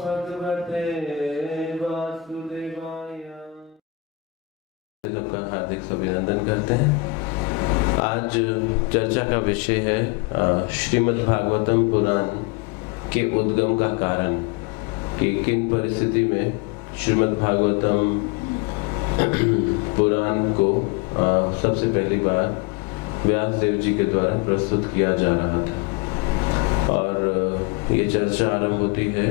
भगवते वासुदेवाय। सबका हार्दिक अभिनंदन करते हैं। आज चर्चा का विषय है श्रीमद् भागवतम पुराण के उद्गम का कारण, कि किन परिस्थिति में श्रीमद् भागवतम पुराण को सबसे पहली बार व्यास देव जी के द्वारा प्रस्तुत किया जा रहा था। और ये चर्चा आरंभ होती है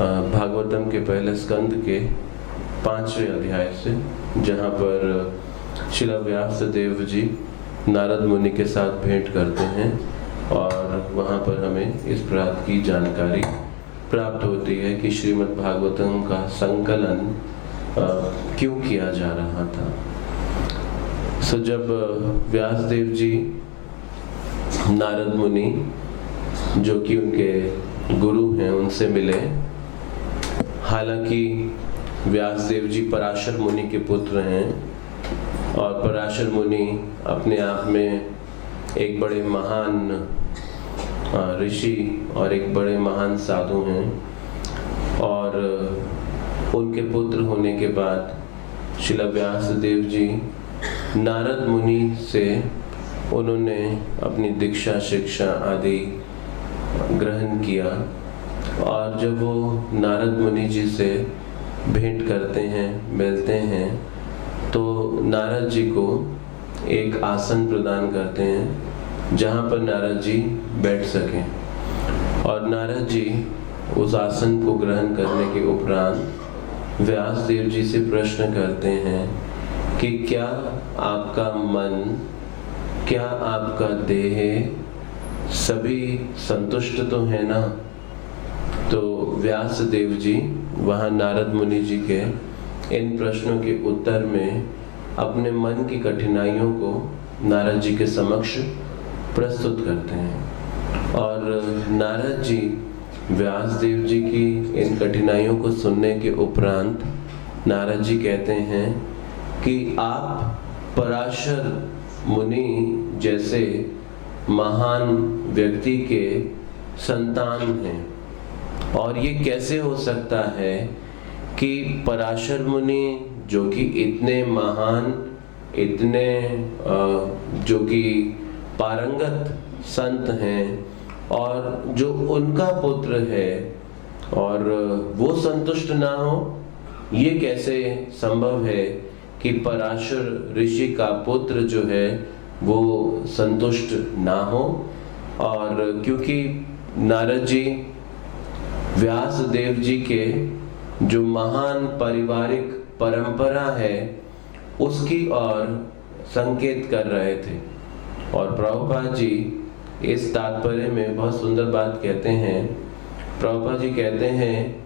भागवतम के पहले स्कंद के 5वें अध्याय से, जहाँ पर श्रील व्यास देव जी नारद मुनि के साथ भेंट करते हैं और वहाँ पर हमें इस बात की जानकारी प्राप्त होती है कि श्रीमद् भागवतम का संकलन क्यों किया जा रहा था। जब व्यास देव जी नारद मुनि, जो कि उनके गुरु हैं, उनसे मिले, हालांकि व्यास देव जी पराशर मुनि के पुत्र हैं और पराशर मुनि अपने आप में एक बड़े महान ऋषि और एक बड़े महान साधु हैं, और उनके पुत्र होने के बाद श्रील व्यास देव जी नारद मुनि से उन्होंने अपनी दीक्षा शिक्षा आदि ग्रहण किया। और जब वो नारद मुनि जी से भेंट करते हैं, मिलते हैं, तो नारद जी को एक आसन प्रदान करते हैं जहाँ पर नारद जी बैठ सकें। और नारद जी उस आसन को ग्रहण करने के उपरांत व्यास देव जी से प्रश्न करते हैं कि क्या आपका मन, क्या आपका देह सभी संतुष्ट तो है ना। तो व्यास देव जी वहाँ नारद मुनि जी के इन प्रश्नों के उत्तर में अपने मन की कठिनाइयों को नारद जी के समक्ष प्रस्तुत करते हैं। और नारद जी व्यास देव जी की इन कठिनाइयों को सुनने के उपरांत नारद जी कहते हैं कि आप पराशर मुनि जैसे महान व्यक्ति के संतान हैं, और ये कैसे हो सकता है कि पराशर मुनि जो कि इतने महान, इतने जो कि पारंगत संत हैं, और जो उनका पुत्र है और वो संतुष्ट ना हो। ये कैसे संभव है कि पराशर ऋषि का पुत्र जो है वो संतुष्ट ना हो। और क्योंकि नारद जी व्यास देव जी के जो महान पारिवारिक परंपरा है उसकी ओर संकेत कर रहे थे। और प्रभुपाद जी इस तात्पर्य में बहुत सुंदर बात कहते हैं। प्रभुपाद जी कहते हैं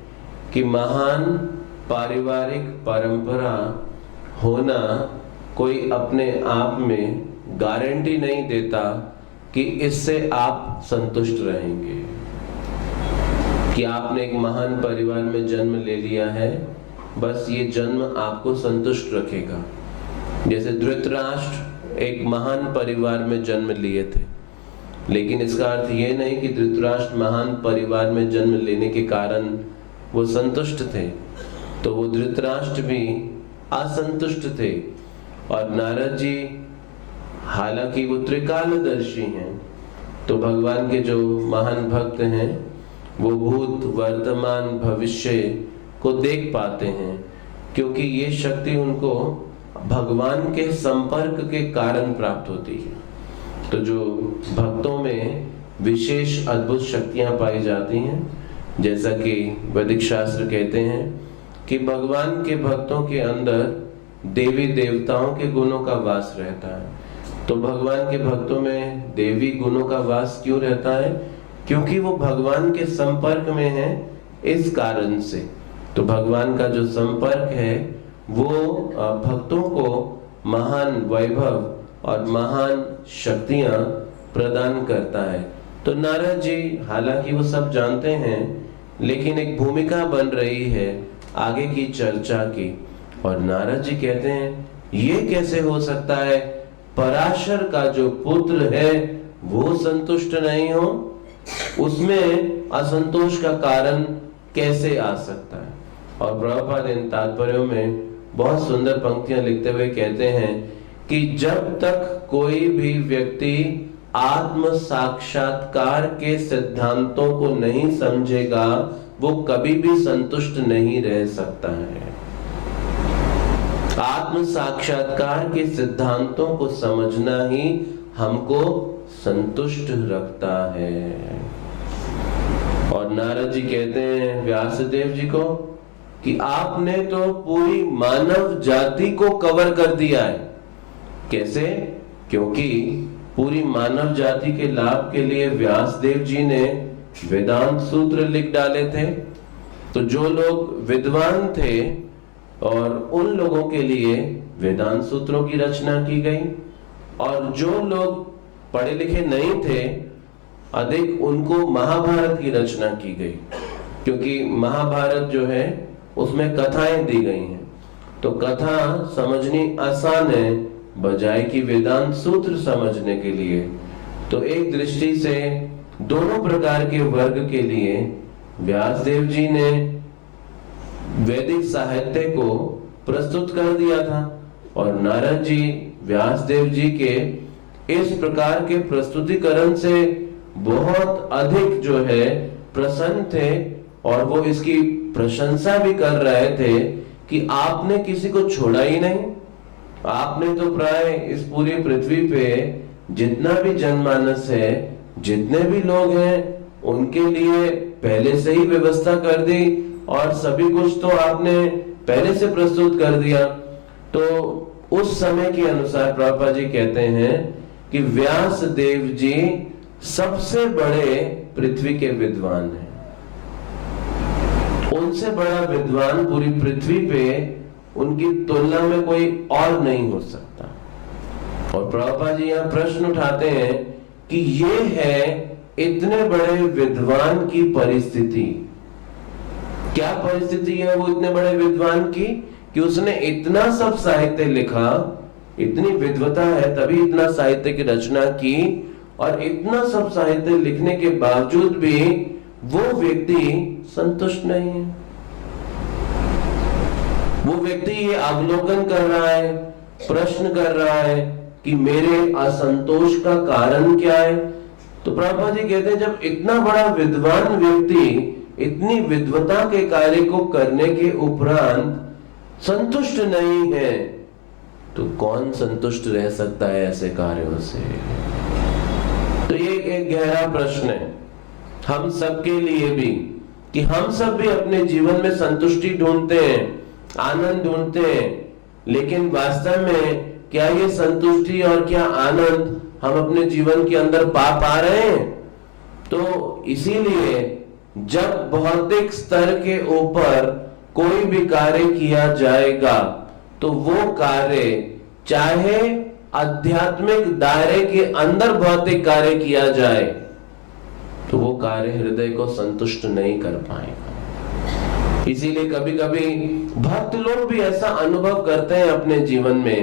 कि महान पारिवारिक परंपरा होना कोई अपने आप में गारंटी नहीं देता कि इससे आप संतुष्ट रहेंगे, कि आपने एक महान परिवार में जन्म ले लिया है, बस ये जन्म आपको संतुष्ट रखेगा। जैसे धृतराष्ट्र एक महान परिवार में जन्म लिए थे, लेकिन इसका अर्थ ये नहीं कि धृतराष्ट्र महान परिवार में जन्म लेने के कारण वो संतुष्ट थे। तो वो धृतराष्ट्र भी असंतुष्ट थे। और नारद जी हालांकि वो त्रिकालदर्शी हैं, तो भगवान के जो महान भक्त हैं वो भूत, वर्तमान, भविष्य को देख पाते हैं, क्योंकि ये शक्ति उनको भगवान के संपर्क के कारण प्राप्त होती है। तो जो भक्तों में विशेष अद्भुत शक्तियां पाई जाती हैं, जैसा कि वैदिक शास्त्र कहते हैं कि भगवान के भक्तों के अंदर देवी देवताओं के गुणों का वास रहता है। तो भगवान के भक्तों में देवी गुणों का वास क्यों रहता है? क्योंकि वो भगवान के संपर्क में है, इस कारण से। तो भगवान का जो संपर्क है वो भक्तों को महान वैभव और महान शक्तियां प्रदान करता है। तो नारद जी हालांकि वो सब जानते हैं, लेकिन एक भूमिका बन रही है आगे की चर्चा की। और नारद जी कहते हैं ये कैसे हो सकता है, पराशर का जो पुत्र है वो संतुष्ट नहीं हो, उसमें असंतोष का कारण कैसे आ सकता है। और प्रभुपाद इन तात्पर्यों में बहुत सुंदर पंक्तियां लिखते हुए कहते हैं कि जब तक कोई भी व्यक्ति आत्म साक्षात्कार के सिद्धांतों को नहीं समझेगा, वो कभी भी संतुष्ट नहीं रह सकता है। आत्म साक्षात्कार के सिद्धांतों को समझना ही हमको संतुष्ट रखता है। और नारद जी कहते हैं व्यासदेव जी को कि आपने तो पूरी मानव जाति को कवर कर दिया है। कैसे? क्योंकि पूरी मानव जाति के लाभ के लिए व्यासदेव जी ने वेदांत सूत्र लिख डाले थे। तो जो लोग विद्वान थे और उन लोगों के लिए वेदांत सूत्रों की रचना की गई, और जो लोग पढ़े लिखे नहीं थे अधिक, उनको महाभारत की रचना की गई। क्योंकि महाभारत जो है उसमें कथाएं दी गई हैं, तो कथा समझनी आसान है बजाय कि वेदांत सूत्र समझने के लिए। तो एक दृष्टि से दोनों प्रकार के वर्ग के लिए व्यासदेव जी ने वैदिक साहित्य को प्रस्तुत कर दिया था, और नारद जी व्यासदेव जी के इस प्रकार के प्रस्तुतिकरण से बहुत अधिक जो है प्रसन्न थे, और वो इसकी प्रशंसा भी कर रहे थे कि आपने किसी को छोड़ा ही नहीं। आपने तो प्राय इस पूरी पृथ्वी पे जितना भी जनमानस है, जितने भी लोग हैं, उनके लिए पहले से ही व्यवस्था कर दी, और सभी कुछ तो आपने पहले से प्रस्तुत कर दिया। तो उस समय के अनुसार प्रभुपाद जी कहते हैं कि व्यास देव जी सबसे बड़े पृथ्वी के विद्वान हैं। उनसे बड़ा विद्वान पूरी पृथ्वी पे उनकी तुलना में कोई और नहीं हो सकता। और प्रभुपाद जी यहाँ प्रश्न उठाते हैं कि ये है इतने बड़े विद्वान की परिस्थिति। क्या परिस्थिति है वो इतने बड़े विद्वान की कि उसने इतना सब साहित्य लिखा, इतनी विद्वता है तभी इतना साहित्य की रचना की, और इतना सब साहित्य लिखने के बावजूद भी वो व्यक्ति संतुष्ट नहीं है। वो व्यक्ति ये अवलोकन कर रहा है, प्रश्न कर रहा है कि मेरे असंतोष का कारण क्या है। तो प्रभुपाद जी कहते हैं जब इतना बड़ा विद्वान व्यक्ति इतनी विद्वता के कार्य को करने के उपरांत संतुष्ट नहीं है, तो कौन संतुष्ट रह सकता है ऐसे कार्यों से। तो ये एक गहरा प्रश्न है हम सबके लिए भी, कि हम सब भी अपने जीवन में संतुष्टि ढूंढते हैं, आनंद ढूंढते हैं, लेकिन वास्तव में क्या ये संतुष्टि और क्या आनंद हम अपने जीवन के अंदर पा रहे हैं। तो इसीलिए जब भौतिक स्तर के ऊपर कोई भी कार्य किया जाएगा तो वो कार्य चाहे आध्यात्मिक दायरे के अंदर भौतिक कार्य किया जाए तो वो कार्य हृदय को संतुष्ट नहीं कर पाएगा। इसीलिए कभी कभी भक्त लोग भी ऐसा अनुभव करते हैं अपने जीवन में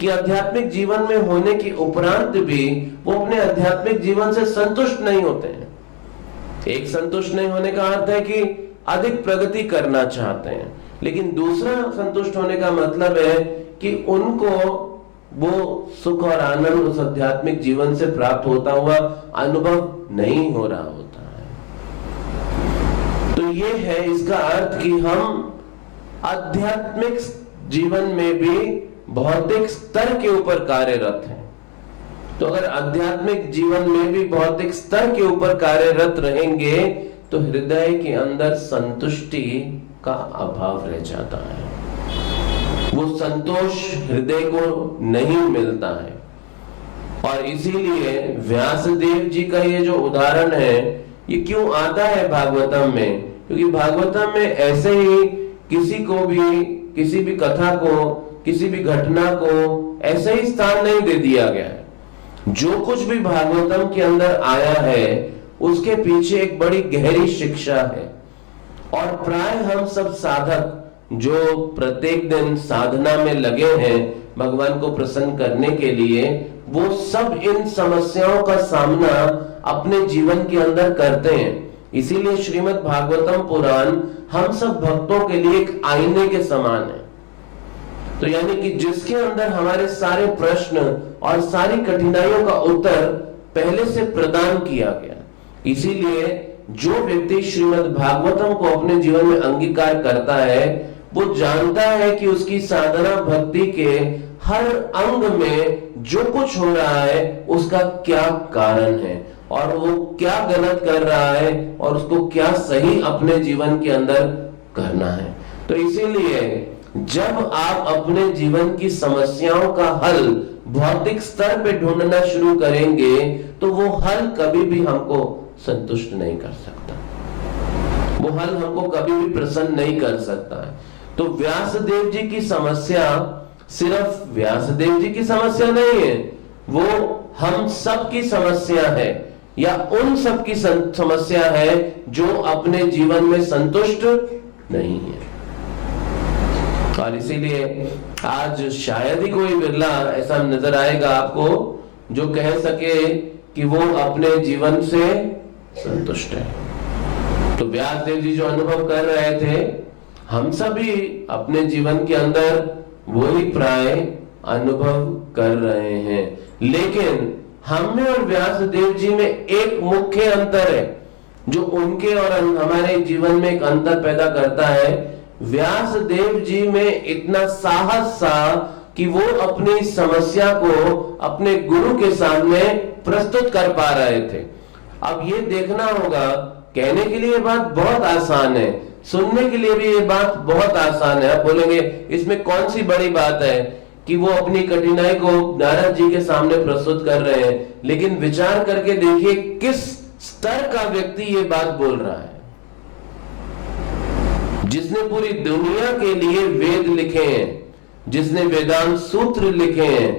कि आध्यात्मिक जीवन में होने के उपरांत भी वो अपने आध्यात्मिक जीवन से संतुष्ट नहीं होते हैं। एक संतुष्ट नहीं होने का अर्थ है कि अधिक प्रगति करना चाहते हैं, लेकिन दूसरा संतुष्ट होने का मतलब है कि उनको वो सुख और आनंद उस आध्यात्मिक जीवन से प्राप्त होता हुआ अनुभव नहीं हो रहा होता है। तो ये है इसका अर्थ कि हम आध्यात्मिक जीवन में भी भौतिक स्तर के ऊपर कार्यरत हैं। तो अगर आध्यात्मिक जीवन में भी भौतिक स्तर के ऊपर कार्यरत रहेंगे तो हृदय के अंदर संतुष्टि का अभाव रह जाता है, वो संतोष हृदय को नहीं मिलता है। और इसीलिए व्यासदेव जी का ये जो उदाहरण है ये क्यों आता है भागवतम में, क्योंकि भागवतम में ऐसे ही किसी को भी किसी भी कथा को किसी भी घटना को ऐसे ही स्थान नहीं दे दिया गया है। जो कुछ भी भागवतम के अंदर आया है उसके पीछे एक बड़ी गहरी शिक्षा है। और प्राय हम सब साधक जो प्रत्येक दिन साधना में लगे हैं भगवान को प्रसन्न करने के लिए, वो सब इन समस्याओं का सामना अपने जीवन के अंदर करते हैं। इसीलिए श्रीमद् भागवतम पुराण हम सब भक्तों के लिए एक आईने के समान है। तो यानी कि जिसके अंदर हमारे सारे प्रश्न और सारी कठिनाइयों का उत्तर पहले से प्रदान किया गया। इसीलिए जो व्यक्ति श्रीमद् भागवतम को अपने जीवन में अंगीकार करता है, वो जानता है कि उसकी साधना भक्ति के हर अंग में जो कुछ हो रहा है उसका क्या कारण है और वो क्या गलत कर रहा है और उसको क्या सही अपने जीवन के अंदर करना है। तो इसीलिए जब आप अपने जीवन की समस्याओं का हल भौतिक स्तर पे ढूंढना शुरू करेंगे तो वो हल कभी भी हमको संतुष्ट नहीं कर सकता, वो हल हमको कभी भी प्रसन्न नहीं कर सकता है। तो व्यासदेव जी की समस्या सिर्फ व्यासदेव जी की समस्या नहीं है, वो हम सब की समस्या है या उन सब की समस्या है जो अपने जीवन में संतुष्ट नहीं है। और इसीलिए आज शायद ही कोई बिरला ऐसा नजर आएगा आपको जो कह सके कि वो अपने जीवन से संतुष्ट है। तो व्यासदेव जी जो अनुभव कर रहे थे, हम सभी अपने जीवन के अंदर वही प्राय अनुभव कर रहे हैं। लेकिन हम में और व्यासदेव जी में एक मुख्य अंतर है जो उनके और हमारे जीवन में एक अंतर पैदा करता है। व्यासदेव जी में इतना साहस था कि वो अपनी समस्या को अपने गुरु के सामने प्रस्तुत कर पा रहे थे। अब ये देखना होगा, कहने के लिए बात बहुत आसान है, सुनने के लिए भी ये बात बहुत आसान है। आप बोलेंगे इसमें कौन सी बड़ी बात है कि वो अपनी कठिनाई को नारद जी के सामने प्रस्तुत कर रहे हैं, लेकिन विचार करके देखिए किस स्तर का व्यक्ति ये बात बोल रहा है, जिसने पूरी दुनिया के लिए वेद लिखे हैं, जिसने वेदांत सूत्र लिखे हैं,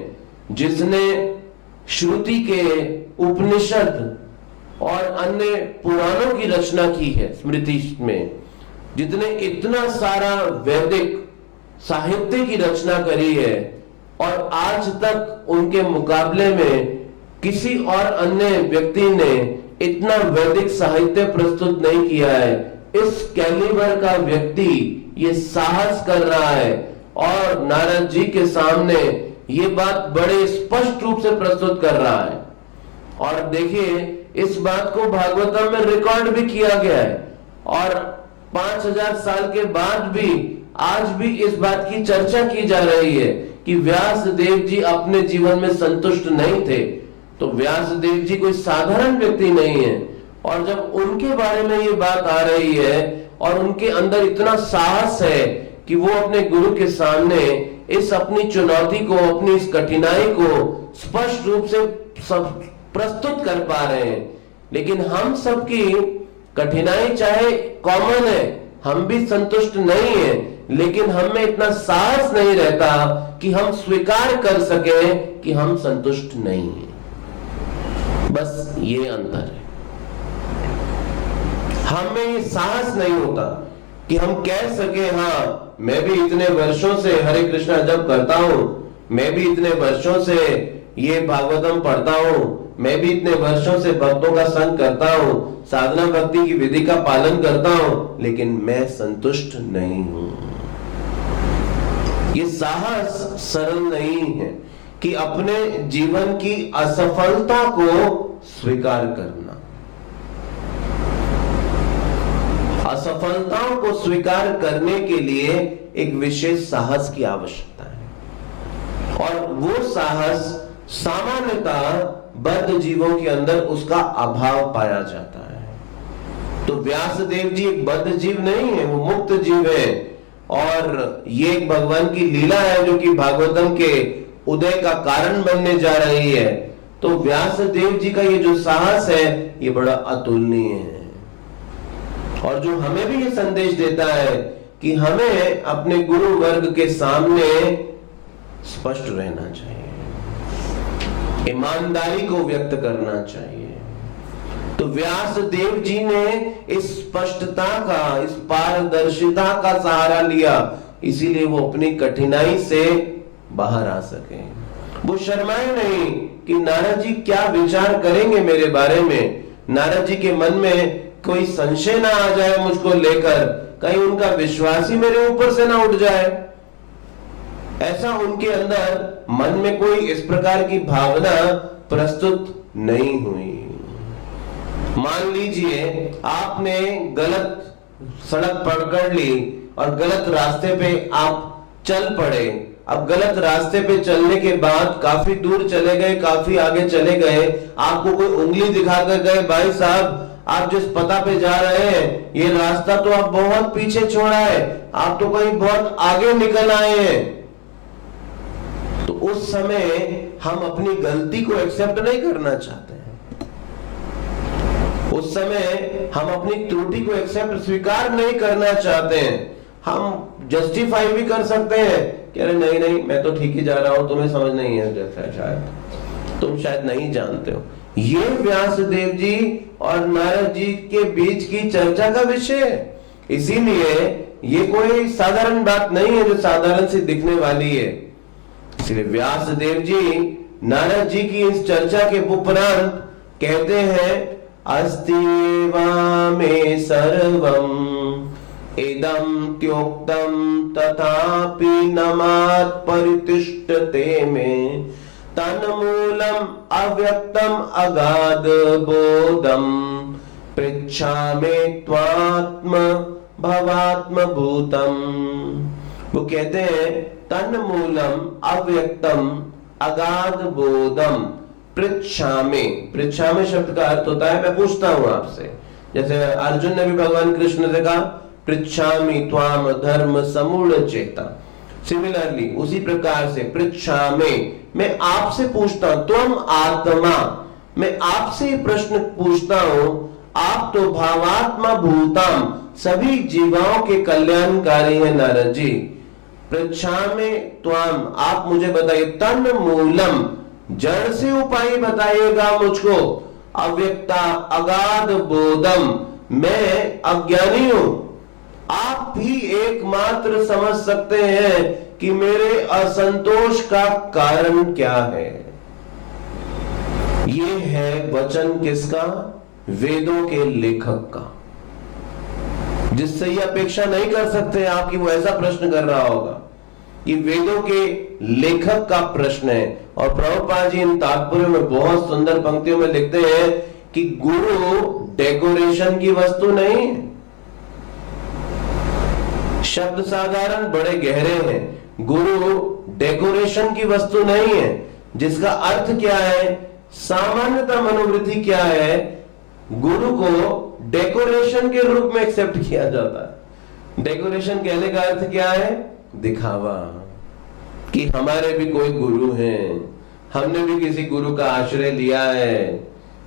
जिसने श्रुति के उपनिषद और अन्य पुराणों की रचना की है स्मृति में, जितने इतना सारा वैदिक साहित्य की रचना करी है और आज तक उनके मुकाबले में किसी और अन्य व्यक्ति ने इतना वैदिक साहित्य प्रस्तुत नहीं किया है। इस कैलिबर का व्यक्ति ये साहस कर रहा है और नारद जी के सामने ये बात बड़े स्पष्ट रूप से प्रस्तुत कर रहा है। और देखिए इस बात को भागवतम में रिकॉर्ड भी किया गया है और 5000 साल के बाद भी आज भी इस बात की चर्चा की जा रही है कि व्यासदेव जी अपने जीवन में संतुष्ट नहीं थे। तो व्यासदेव जी कोई साधारण व्यक्ति नहीं है और जब उनके बारे में ये बात आ रही है और उनके अंदर इतना साहस है कि वो अपने गुरु के सामने इस अपनी चुनौती को, अपनी इस कठिनाई को स्पष्ट रूप से प्रस्तुत कर पा रहे हैं। लेकिन हम सबकी कठिनाई चाहे कॉमन है, हम भी संतुष्ट नहीं है, लेकिन हम में इतना साहस नहीं रहता कि हम स्वीकार कर सके कि हम संतुष्ट नहीं हैं। बस ये अंतर है। हम में ये साहस नहीं होता कि हम कह सके हाँ मैं भी इतने वर्षों से हरे कृष्णा जप करता हूं, मैं भी इतने वर्षों से ये भागवतम पढ़ता हूं, मैं भी इतने वर्षों से भक्तों का संग करता हूं, साधना भक्ति की विधि का पालन करता हूं, लेकिन मैं संतुष्ट नहीं हूं। ये साहस सरल नहीं है कि अपने जीवन की असफलता को स्वीकार करना। असफलताओं को स्वीकार करने के लिए एक विशेष साहस की आवश्यकता है और वो साहस सामान्यतः बद्ध जीवों के अंदर उसका अभाव पाया जाता है। तो व्यासदेव जी एक बद्ध जीव नहीं है, वो मुक्त जीव है और ये एक भगवान की लीला है जो कि भागवतम के उदय का कारण बनने जा रही है। तो व्यासदेव जी का ये जो साहस है ये बड़ा अतुलनीय है और जो हमें भी ये संदेश देता है कि हमें अपने गुरु वर्ग के सामने स्पष्ट रहना चाहिए, ईमानदारी को व्यक्त करना चाहिए। तो व्यासदेव जी ने इस स्पष्टता का, इस पारदर्शिता का सहारा लिया, इसीलिए वो अपनी कठिनाई से बाहर आ सके। वो शर्माए नहीं कि नारद जी क्या विचार करेंगे मेरे बारे में। नारद जी के मन में कोई संशय ना आ जाए मुझको लेकर, कहीं उनका विश्वास ही मेरे ऊपर से ना उठ जाए। ऐसा उनके अंदर मन में कोई इस प्रकार की भावना प्रस्तुत नहीं हुई। मान लीजिए आपने गलत सड़क पकड़ ली और गलत रास्ते पे आप चल पड़े। अब गलत रास्ते पे चलने के बाद काफी दूर चले गए, काफी आगे चले गए, आपको कोई उंगली दिखाकर गए, भाई साहब आप जिस पता पे जा रहे हैं ये रास्ता तो आप बहुत पीछे छोड़ा है, आप तो कहीं बहुत आगे निकल आए हैं। तो उस समय हम अपनी गलती को एक्सेप्ट नहीं करना चाहते हैं। उस समय हम अपनी त्रुटि को एक्सेप्ट स्वीकार नहीं करना चाहते हैं। हम जस्टिफाई भी कर सकते हैं कि अरे नहीं नहीं मैं तो ठीक ही जा रहा हूं, तुम्हें समझ नहीं है, जैसा शायद तुम शायद नहीं जानते हो। ये व्यासदेव जी और नारद जी के बीच की चर्चा का विषय है। इसीलिए ये कोई साधारण बात नहीं है जो साधारण सी दिखने वाली है। इसलिए व्यासदेव जी नारद जी की इस चर्चा के उपरांत कहते हैं, अस्ति मे सर्वम इदं त्योक्तम तथापि नमात् परितिष्ठते में तन्मूलम अव्यक्तम अगाध बोधम पृच्छामि त्वात्म भवात्म भूतम। वो कहते हैं तन्मूलम अव्यक्तम अगाध बोधम पृच्छामि। पृच्छामि शब्द का अर्थ होता है मैं पूछता हूं आपसे। जैसे अर्जुन ने भी भगवान कृष्ण से कहा पृच्छामि त्वाम धर्म समूढ़ चेता। सिमिलरली उसी प्रकार से पृच्छामि मैं आपसे पूछता हूं, तुम आत्मा, मैं आपसे प्रश्न पूछता हूं, आप तो भावात्मा भूतम सभी जीवाओं के कल्याणकारी हैं नारद जी। पृच्छामि त्वाम आप मुझे बताइए, तन मूलम जड़ से उपाय बताइएगा मुझको, अव्यक्ता अगाध बोधम मैं अज्ञानी हूं, आप भी एकमात्र समझ सकते हैं कि मेरे असंतोष का कारण क्या है। ये है वचन किसका? वेदों के लेखक का, जिससे ये अपेक्षा नहीं कर सकते आप कि वो ऐसा प्रश्न कर रहा होगा। ये वेदों के लेखक का प्रश्न है। और प्रभुपाद जी इन तात्पर्य में बहुत सुंदर पंक्तियों में लिखते हैं कि गुरु डेकोरेशन की वस्तु नहीं है। शब्द साधारण बड़े गहरे हैं। गुरु डेकोरेशन की वस्तु नहीं है, जिसका अर्थ क्या है, सामान्यतः मनोवृत्ति क्या है, गुरु को डेकोरेशन के रूप में एक्सेप्ट किया जाता है। डेकोरेशन कहने का अर्थ क्या है? दिखावा, कि हमारे भी कोई गुरु हैं, हमने भी किसी गुरु का आश्रय लिया है।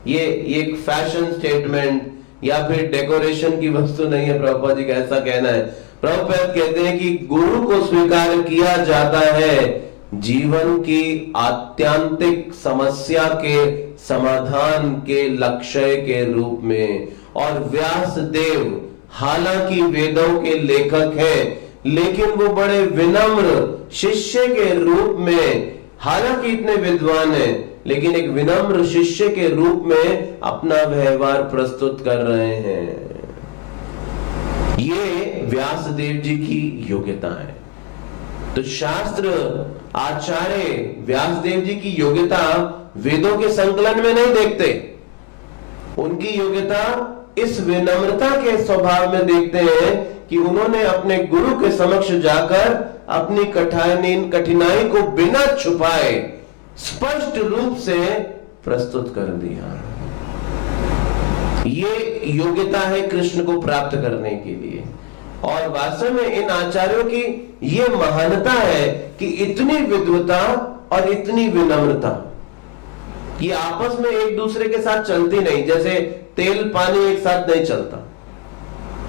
ये एक फैशन स्टेटमेंट या फिर डेकोरेशन की वस्तु नहीं है। प्रभुपाद जी का ऐसा कहना है। प्रभुपाद कहते हैं कि गुरु को स्वीकार किया जाता है जीवन की आत्यंतिक समस्या के समाधान के लक्ष्य के रूप में। और व्यासदेव हालांकि वेदों के लेखक हैं, लेकिन वो बड़े विनम्र शिष्य के रूप में, हालांकि इतने विद्वान हैं, लेकिन एक विनम्र शिष्य के रूप में अपना व्यवहार प्रस्तुत कर रहे हैं। ये व्यासदेव जी की योग्यता है। तो शास्त्र आचार्य व्यासदेव जी की योग्यता वेदों के संकलन में नहीं देखते, उनकी योग्यता इस विनम्रता के स्वभाव में देखते हैं कि उन्होंने अपने गुरु के समक्ष जाकर अपनी कठिनाई को बिना छुपाए स्पष्ट रूप से प्रस्तुत कर दिया। ये योग्यता है कृष्ण को प्राप्त करने के लिए। और वास्तव में इन आचार्यों की ये महानता है कि इतनी विद्वता और इतनी विनम्रता, ये आपस में एक दूसरे के साथ चलती नहीं। जैसे तेल पानी एक साथ नहीं चलता,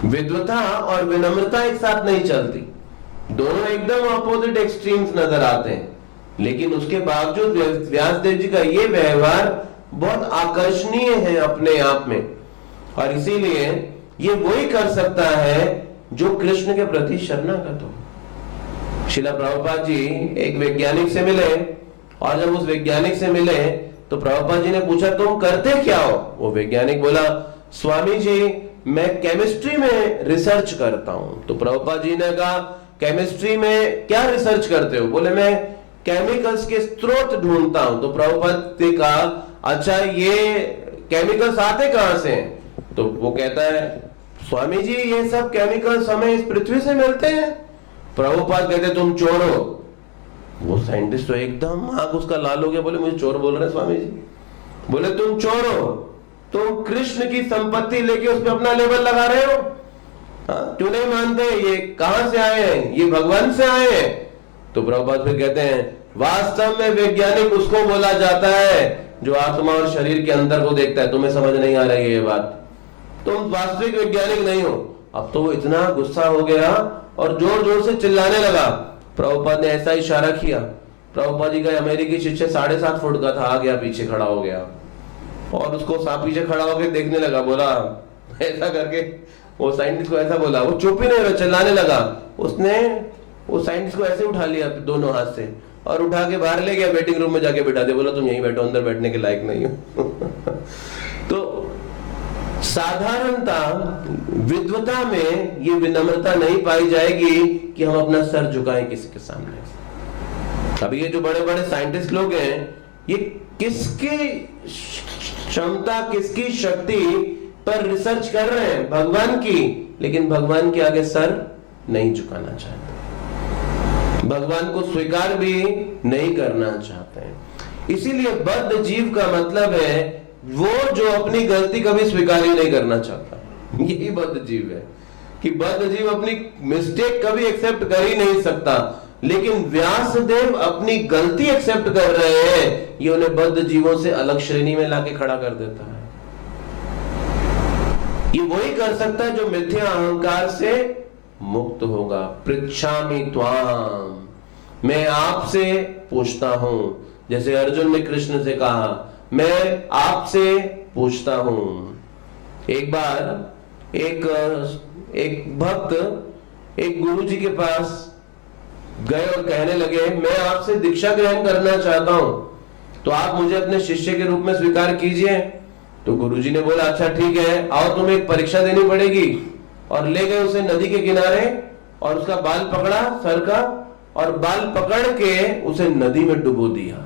विद्वता और विनम्रता एक साथ नहीं चलती, दोनों एकदम अपोजिट एक्सट्रीम्स नजर आते हैं। लेकिन उसके बावजूद व्यासदेव जी का ये व्यवहार बहुत आकर्षणीय है अपने आप में। और इसीलिए ये वही कर सकता है जो कृष्ण के प्रति शरणागत हो। श्रील प्रभुपाद जी एक वैज्ञानिक से मिले, और जब उस वैज्ञानिक से मिले तो प्रभुपाद जी ने पूछा तुम करते क्या हो? वो वैज्ञानिक बोला, स्वामी जी मैं केमिस्ट्री में रिसर्च करता हूं। तो प्रभुपाद जी ने कहा केमिस्ट्री में क्या रिसर्च करते हो? बोले मैं केमिकल्स के स्रोत ढूंढता हूं। तो प्रभुपाद ने कहा अच्छा ये केमिकल्स आते कहां से? तो वो कहता है स्वामी जी ये सब केमिकल्स हमें इस पृथ्वी से मिलते हैं। प्रभुपाद कहते तुम चोर हो। वो साइंटिस्ट तो एकदम आंख उसका लाल हो गया, बोले मुझे चोर बोल रहे हैं स्वामी जी? बोले तुम चोर हो, तुम कृष्ण की संपत्ति लेके उस पर अपना लेबल लगा रहे हो। क्यों नहीं मानते? ये कहां से आए हैं? ये भगवान से आए हैं। तो प्रभुपाद फिर कहते हैं वास्तव में वैज्ञानिक उसको बोला जाता है जो आत्मा और शरीर के अंदर को देखता है। तुम्हें समझ नहीं आ रही है ये बात, तुम वास्तविक वैज्ञानिक नहीं हो। अब तो वो इतना गुस्सा हो गया और जोर जोर से चिल्लाने लगा। प्रभुपाद ने ऐसा इशारा किया, प्रभुपाद जी का अमेरिकी शिष्य 7.5 फुट का था, आ गया पीछे खड़ा हो गया और उसको पीछे खड़ा होकर देखने लगा। बोला ऐसा करके वो साइंटिस्ट को ऐसा बोला, वो चुप ही नहीं रहा, चिल्लाने लगा। उसने वो साइंटिस्ट को ऐसे उठा लिया दोनों हाथ से और उठा के बाहर ले गया, वेटिंग रूम में जाके बिठा दिया। बोला तुम यहीं बैठो, अंदर बैठने के लायक नहीं हो। तो साधारणता विद्वता में ये विनम्रता नहीं पाई जाएगी कि हम अपना सर झुकाएं किसी के सामने। अब ये जो बड़े बड़े साइंटिस्ट लोग हैं, ये किसकी क्षमता, किसकी शक्ति पर रिसर्च कर रहे हैं? भगवान की। लेकिन भगवान के आगे सर नहीं झुकाना चाहते, भगवान को स्वीकार भी नहीं करना चाहते। इसीलिए बद्ध जीव का मतलब है वो जो अपनी गलती कभी स्वीकार ही नहीं करना चाहता। यही बद्ध जीव है कि बद्ध जीव अपनी मिस्टेक कभी एक्सेप्ट कर ही नहीं सकता। लेकिन व्यासदेव अपनी गलती एक्सेप्ट कर रहे हैं, ये उन्हें बद्ध जीवों से अलग श्रेणी में लाके खड़ा कर देता है। ये वही कर सकता है जो मिथ्या अहंकार से मुक्त होगा। पृच्छामि त्वाम, मैं आपसे पूछता हूं। जैसे अर्जुन ने कृष्ण से कहा मैं आपसे पूछता हूं। एक बार एक भक्त एक गुरुजी के पास गए और कहने लगे मैं आपसे दीक्षा ग्रहण करना चाहता हूं, तो आप मुझे अपने शिष्य के रूप में स्वीकार कीजिए। तो गुरुजी ने बोला अच्छा ठीक है, आओ तुम्हें एक परीक्षा देनी पड़ेगी। और ले गए उसे नदी के किनारे और उसका बाल पकड़ा सर का, और बाल पकड़ के उसे नदी में डुबो दिया।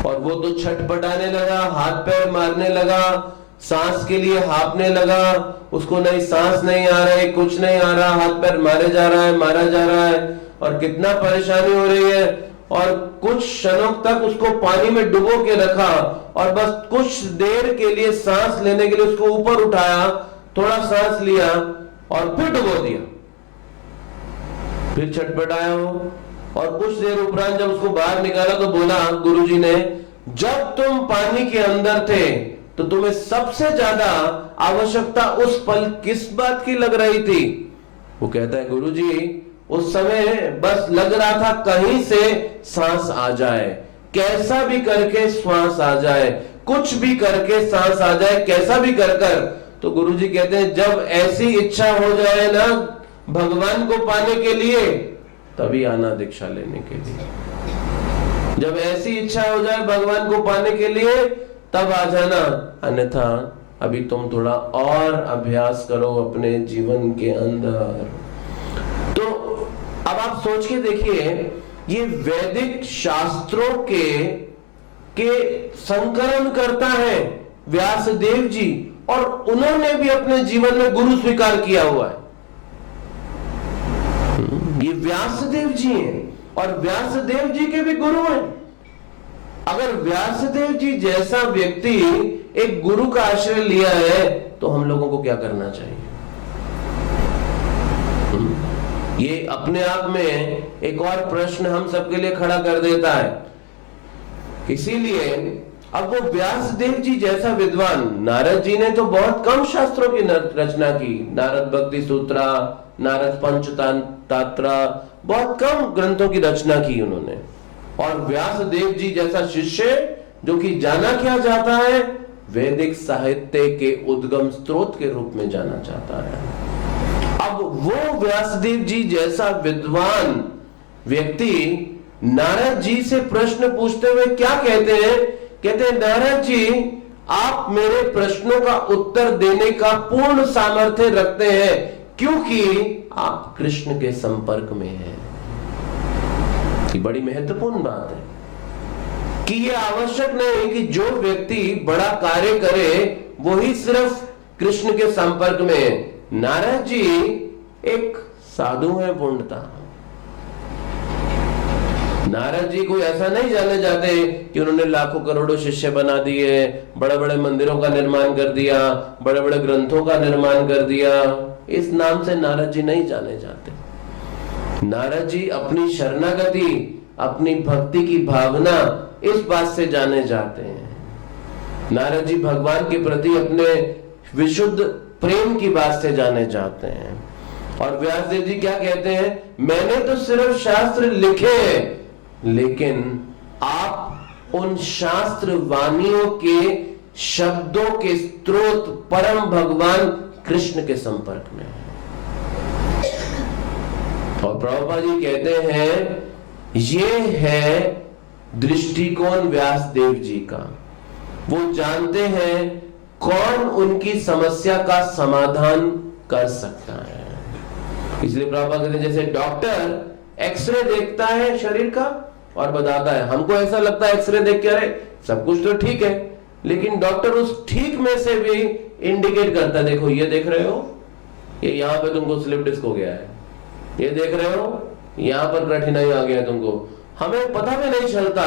और वो तो छटपटाने लगा, हाथ पैर मारने लगा, सांस के लिए हांफने लगा। उसको नहीं सांस नहीं आ रही, कुछ नहीं आ रहा, हाथ पैर मारे जा रहा है, मारा जा रहा है और कितना परेशानी हो रही है। और कुछ क्षणों तक उसको पानी में डुबो के रखा और बस कुछ देर के लिए सांस लेने के लिए उसको ऊपर उठाया, थोड़ा सांस लिया और फिर डुबो दिया। फिर छटपटाया वो और कुछ देर उपरांत जब उसको बाहर निकाला तो बोला गुरुजी ने जब तुम पानी के अंदर थे तो तुम्हें सबसे ज्यादा आवश्यकता उस पल किस बात की लग रही थी? वो कहता है गुरुजी उस समय बस लग रहा था कहीं से सांस आ जाए, कैसा भी करके श्वास आ जाए, कुछ भी करके सांस आ जाए, कैसा भी कर कर। तो गुरुजी कहते हैं जब ऐसी इच्छा हो जाए ना भगवान को पाने के लिए तभी आना दीक्षा लेने के लिए। जब ऐसी इच्छा हो जाए भगवान को पाने के लिए तब आ जाना, अन्यथा अभी तुम थोड़ा और अभ्यास करो अपने जीवन के अंदर। तो अब आप सोच के देखिए ये वैदिक शास्त्रों के संकलन करता है व्यासदेव जी, और उन्होंने भी अपने जीवन में गुरु स्वीकार किया हुआ है। ये व्यासदेव जी हैं और व्यासदेव जी के भी गुरु हैं। अगर व्यासदेव जी जैसा व्यक्ति एक गुरु का आश्रय लिया है तो हम लोगों को क्या करना चाहिए? ये अपने आप में एक और प्रश्न हम सबके लिए खड़ा कर देता है। इसीलिए अब वो व्यासदेव जी जैसा विद्वान, नारद जी ने तो बहुत कम शास्त्रों की रचना की, नारद भक्ति सूत्रा, नारद पंचतंत्र, बहुत कम ग्रंथों की रचना की उन्होंने। और व्यासदेव जी जैसा शिष्य जो कि जाना क्या जाता है, वैदिक साहित्य के उद्गम स्रोत के रूप में जाना जाता है। अब वो व्यासदेव जी जैसा विद्वान व्यक्ति नारद जी से प्रश्न पूछते हुए क्या कहते हैं? कहते हैं नारद जी आप मेरे प्रश्नों का उत्तर देने का पूर्ण सामर्थ्य रखते हैं, क्योंकि आप कृष्ण के संपर्क में हैं। ये बड़ी महत्वपूर्ण बात है कि ये आवश्यक नहीं कि जो व्यक्ति बड़ा कार्य करे वो ही सिर्फ कृष्ण के संपर्क में है। नारद जी एक साधु हैं पूर्णतः। नारद जी कोई ऐसा नहीं जाने जाते कि उन्होंने लाखों करोड़ों शिष्य बना दिए, बड़े बड़े मंदिरों का निर्माण कर दिया, बड़े बड़े ग्रंथों का निर्माण कर दिया। इस नाम से नारद जी नहीं जाने जाते। नारद जी अपनी शरणागति, अपनी भक्ति की भावना, इस बात से जाने जाते हैं। नारद जी भगवान के प्रति अपने विशुद्ध प्रेम की बात से जाने जाते हैं। और व्यासदेव जी क्या कहते हैं, मैंने तो सिर्फ शास्त्र लिखे हैं, लेकिन आप उन शास्त्र वाणियों के शब्दों के स्रोत परम भगवान कृष्ण के संपर्क में हैं। और प्रभुपाद जी कहते हैं ये है दृष्टिकोण व्यासदेव जी का। वो जानते हैं कौन उनकी समस्या का समाधान कर सकता है। इसलिए प्रभुपाद कहते हैं जैसे डॉक्टर एक्सरे देखता है शरीर का और बताता है, हमको ऐसा लगता है एक्सरे देख के अरे सब कुछ तो ठीक है, लेकिन डॉक्टर उस ठीक में से भी इंडिकेट करता है, देखो ये देख रहे हो, ये यहाँ पे तुमको स्लिप डिस्क हो गया है, ये देख रहे हो यहाँ पर कठिनाई आ गया तुमको। हमें पता भी नहीं चलता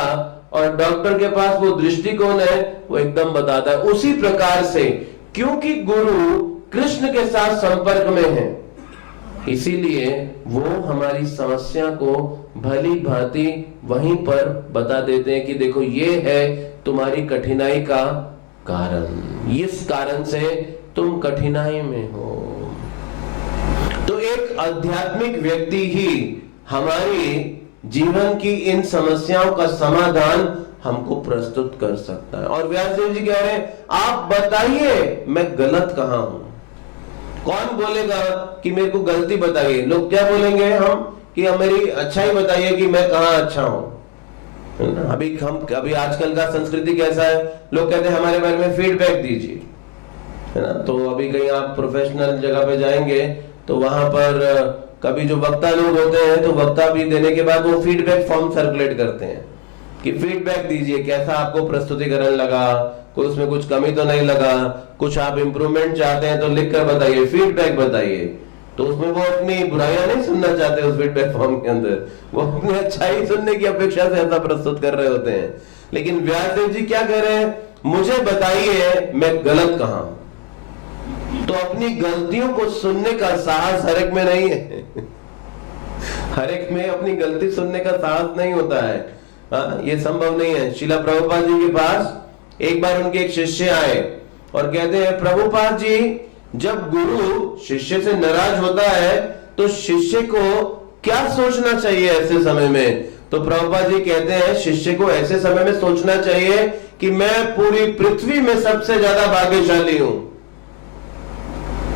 और डॉक्टर के पास वो दृष्टिकोण है, वो एकदम बताता है। उसी प्रकार से क्योंकि गुरु कृष्ण के साथ संपर्क में है, इसीलिए वो हमारी समस्या को भली भांति वहीं पर बता देते हैं कि देखो ये है तुम्हारी कठिनाई का कारण, इस कारण से तुम कठिनाई में हो। तो एक आध्यात्मिक व्यक्ति ही हमारी जीवन की इन समस्याओं का समाधान हमको प्रस्तुत कर सकता है। और व्यासदेव जी कह रहे हैं आप बताइए मैं गलत कहां हूं। कौन बोलेगा कि मेरे को गलती बताइए? लोग क्या बोलेंगे हम कि मेरी अच्छाई बताइए कि मैं कहां अच्छा हूं। अभी आजकल का संस्कृति कैसा है, लोग कहते हैं हमारे बारे में फीडबैक दीजिए, है ना। तो अभी कहीं आप प्रोफेशनल जगह पे जाएंगे तो वहां पर कभी जो वक्ता लोग होते हैं तो वक्ता भी देने के बाद वो फीडबैक फॉर्म सर्कुलेट करते हैं कि फीडबैक दीजिए, कैसा आपको प्रस्तुतिकरण लगा, कोई उसमें कुछ कमी तो नहीं लगा, कुछ आप इंप्रूवमेंट चाहते हैं तो लिख कर बताइए, फीडबैक बताइए। तो उसमें वो अपनी बुराइयां नहीं सुनना चाहते उस फीडबैक फॉर्म के अंदर, वो अपनी अच्छाई सुनने की अपेक्षा से ऐसा प्रस्तुत कर रहे होते हैं। लेकिन व्यासदेव जी क्या कह रहे हैं, मुझे बताइए मैं गलत कहां हूं। तो अपनी गलतियों को सुनने का साहस हर एक में नहीं है। हर एक में अपनी गलती सुनने का साहस नहीं होता है, ये संभव नहीं है। शिला प्रभुपाद जी के पास एक बार उनके एक शिष्य आए और कहते हैं प्रभुपाद जी जब गुरु शिष्य से नाराज होता है तो शिष्य को क्या सोचना चाहिए ऐसे समय में? तो प्रभुपाद जी कहते हैं शिष्य को ऐसे समय में सोचना चाहिए कि मैं पूरी पृथ्वी में सबसे ज्यादा भाग्यशाली हूं,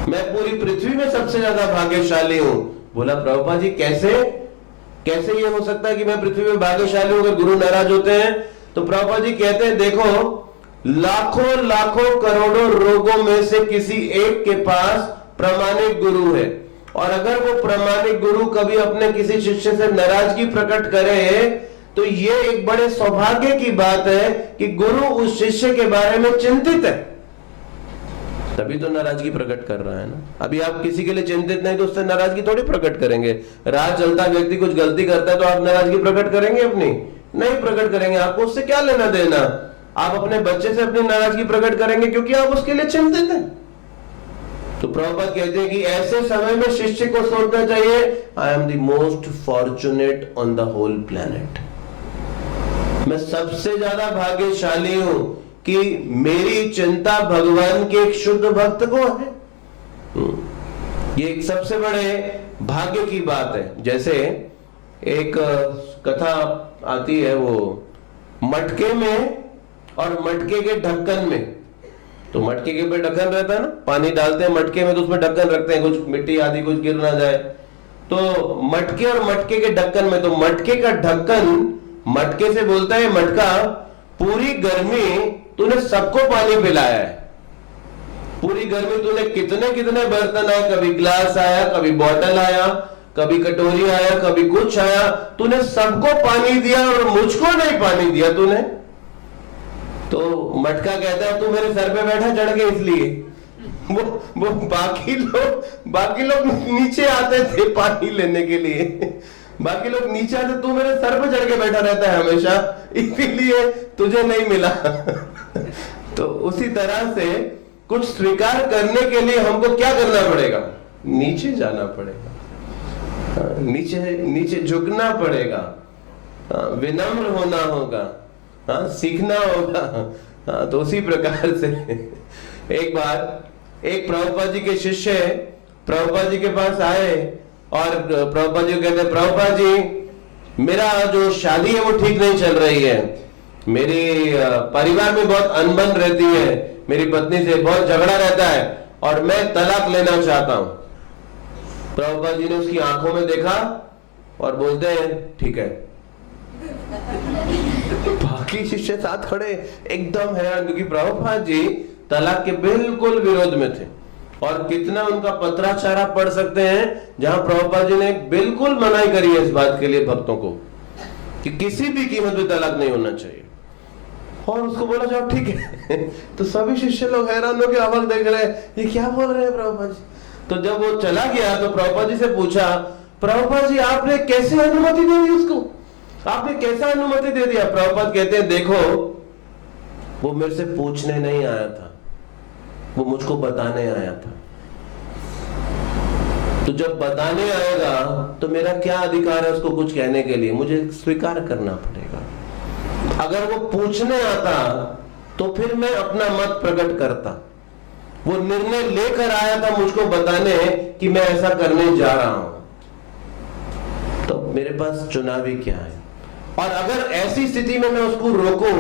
मैं पूरी पृथ्वी में सबसे ज्यादा भाग्यशाली हूं। बोला प्रभुपाद जी कैसे ये हो सकता है कि मैं पृथ्वी में भाग्यशाली हूं अगर गुरु नाराज होते हैं? तो प्रभुपाद जी कहते हैं देखो लाखों लाखों करोड़ों रोगों में से किसी एक के पास प्रामाणिक गुरु है, और अगर वो प्रामाणिक गुरु कभी अपने किसी शिष्य से नाराजगी प्रकट करे तो ये एक बड़े सौभाग्य की बात है कि गुरु उस शिष्य के बारे में चिंतित है, तभी तो नाराजगी प्रकट कर रहा है ना। अभी आप किसी के लिए चिंतित नहीं तो उससे नाराजगी थोड़ी प्रकट करेंगे। राह चलता व्यक्ति कुछ गलती करता है तो आप नाराजगी प्रकट करेंगे अपनी? नहीं प्रकट करेंगे। आपको उससे क्या लेना देना? आप अपने बच्चे से अपनी नाराजगी प्रकट करेंगे क्योंकि आप उसके लिए चिंतित हैं। तो प्रभुपाद कहते हैं कि ऐसे समय में शिष्य को सोचना चाहिए I am the most fortunate on the whole planet, मैं सबसे ज्यादा भाग्यशाली हूं कि मेरी चिंता भगवान के एक शुद्ध भक्त को है। ये एक सबसे बड़े भाग्य की बात है। जैसे एक कथा आती है वो मटके में और मटके के ढक्कन में। तो मटके के पे ढक्कन रहता है ना, पानी डालते हैं मटके में तो उसमें ढक्कन रखते हैं, कुछ मिट्टी आदि कुछ गिर ना जाए। तो मटके और मटके के ढक्कन में, तो मटके का ढक्कन मटके से बोलता है मटका पूरी गर्मी तूने सबको पानी पिलाया है। पूरी घर में तूने कितने कितने बर्तन आए, कभी ग्लास आया, कभी बॉटल आया, कभी कटोरी आया, कभी कुछ आया, तूने सबको पानी दिया और मुझको नहीं पानी दिया तूने। तो मटका कहता है तू मेरे सर पे बैठा चढ़ के, इसलिए वो बाकी लोग नीचे आते थे पानी लेने के लिए, बाकी लोग नीचे आते, तू मेरे सर पे चढ़ के बैठा रहता है हमेशा, इसीलिए तुझे नहीं मिला। तो उसी तरह से कुछ स्वीकार करने के लिए हमको क्या करना पड़ेगा? नीचे जाना पड़ेगा, नीचे झुकना पड़ेगा, विनम्र होना होगा, सीखना होगा। तो उसी प्रकार से एक बार एक प्रभुपाद जी के शिष्य प्रभुपाद जी के पास आए और प्रभुपाद जी को कहते, प्रभुपाद जी मेरा जो शादी है वो ठीक नहीं चल रही है, मेरी परिवार में बहुत अनबन रहती है, मेरी पत्नी से बहुत झगड़ा रहता है और मैं तलाक लेना चाहता हूं। प्रभुपाद जी ने उसकी आंखों में देखा और बोलते हैं ठीक है। बाकी शिष्य साथ खड़े एकदम हैरान, क्योंकि प्रभुपाद जी तलाक के बिल्कुल विरोध में थे और कितना उनका पत्राचारा पढ़ सकते हैं जहां प्रभुपाद जी ने बिल्कुल मनाही करी है इस बात के लिए भक्तों को कि किसी भी कीमत पे तलाक नहीं होना चाहिए, और उसको बोला जाओ ठीक है। तो सभी शिष्य लोग हैरान होकर अवल देख रहे हैं, ये क्या बोल रहे हैं प्रभुपाद जी। तो जब वो चला गया तो प्रभुपाद जी से पूछा, प्रभुपाद जी आपने कैसे अनुमति दे दी उसको, आपने कैसा अनुमति दे दिया? प्रभुपाद कहते हैं देखो वो मेरे से पूछने नहीं आया था, वो मुझको बताने आया था। तो जब बताने आएगा तो मेरा क्या अधिकार है उसको कुछ कहने के लिए? मुझे स्वीकार करना पड़ेगा। अगर वो पूछने आता तो फिर मैं अपना मत प्रकट करता। वो निर्णय लेकर आया था मुझको बताने कि मैं ऐसा करने जा रहा हूं, तो मेरे पास चुनाव ही क्या है? और अगर ऐसी स्थिति में मैं उसको रोकूं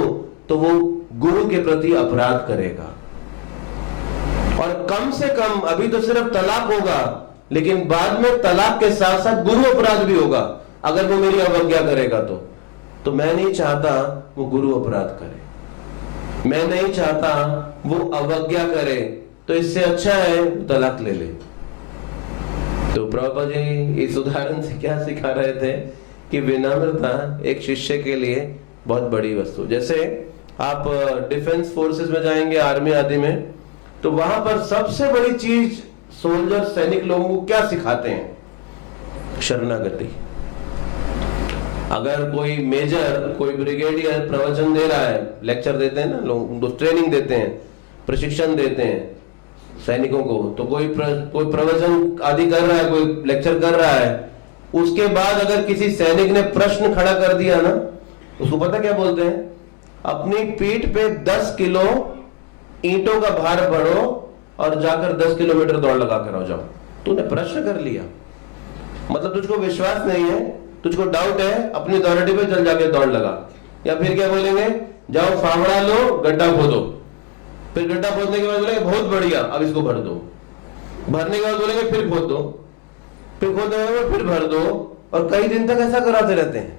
तो वो गुरु के प्रति अपराध करेगा, और कम से कम अभी तो सिर्फ तलाक होगा, लेकिन बाद में तलाक के साथ साथ गुरु अपराध भी होगा अगर वो मेरी अवज्ञा करेगा। तो मैं नहीं चाहता वो गुरु अपराध करे, मैं नहीं चाहता वो अवज्ञा करे, तो इससे अच्छा है तलाक ले ले। तो प्रभुपाद जी इस उदाहरण से क्या सिखा रहे थे कि विनम्रता एक शिष्य के लिए बहुत बड़ी वस्तु। जैसे आप डिफेंस फोर्सेस में जाएंगे, आर्मी आदि में, तो वहां पर सबसे बड़ी चीज सोल्जर सैनिक लोगों को क्या सिखाते हैं? शरणागति। अगर कोई मेजर, कोई ब्रिगेडियर प्रवचन दे रहा है, लेक्चर देते हैं ना लोग, ट्रेनिंग देते हैं, प्रशिक्षण देते हैं सैनिकों को, तो कोई प्रवचन आदि कर रहा है, कोई लेक्चर कर रहा है, उसके बाद अगर किसी सैनिक ने प्रश्न खड़ा कर दिया ना, उसको पता क्या बोलते हैं? अपनी पीठ पे 10 किलो ईंटों का भार भरो और जाकर 10 किलोमीटर दौड़ लगा कर आ जाओ। तूने प्रश्न कर लिया, मतलब तुझको विश्वास नहीं है, तुझको डाउट है, अपनी अथॉरिटी पे चल जाके दौड़ लगा। या फिर क्या बोलेंगे? जाओ फावड़ा लो, गड्ढा खोदो। फिर गड्ढा खोदने के बाद बोलेंगे बहुत बढ़िया, अब इसको भर दो। भरने के बाद बोलेंगे फिर खोद दो, फिर खोदने के बाद फिर भर दो, और कई दिन तक ऐसा कराते रहते हैं।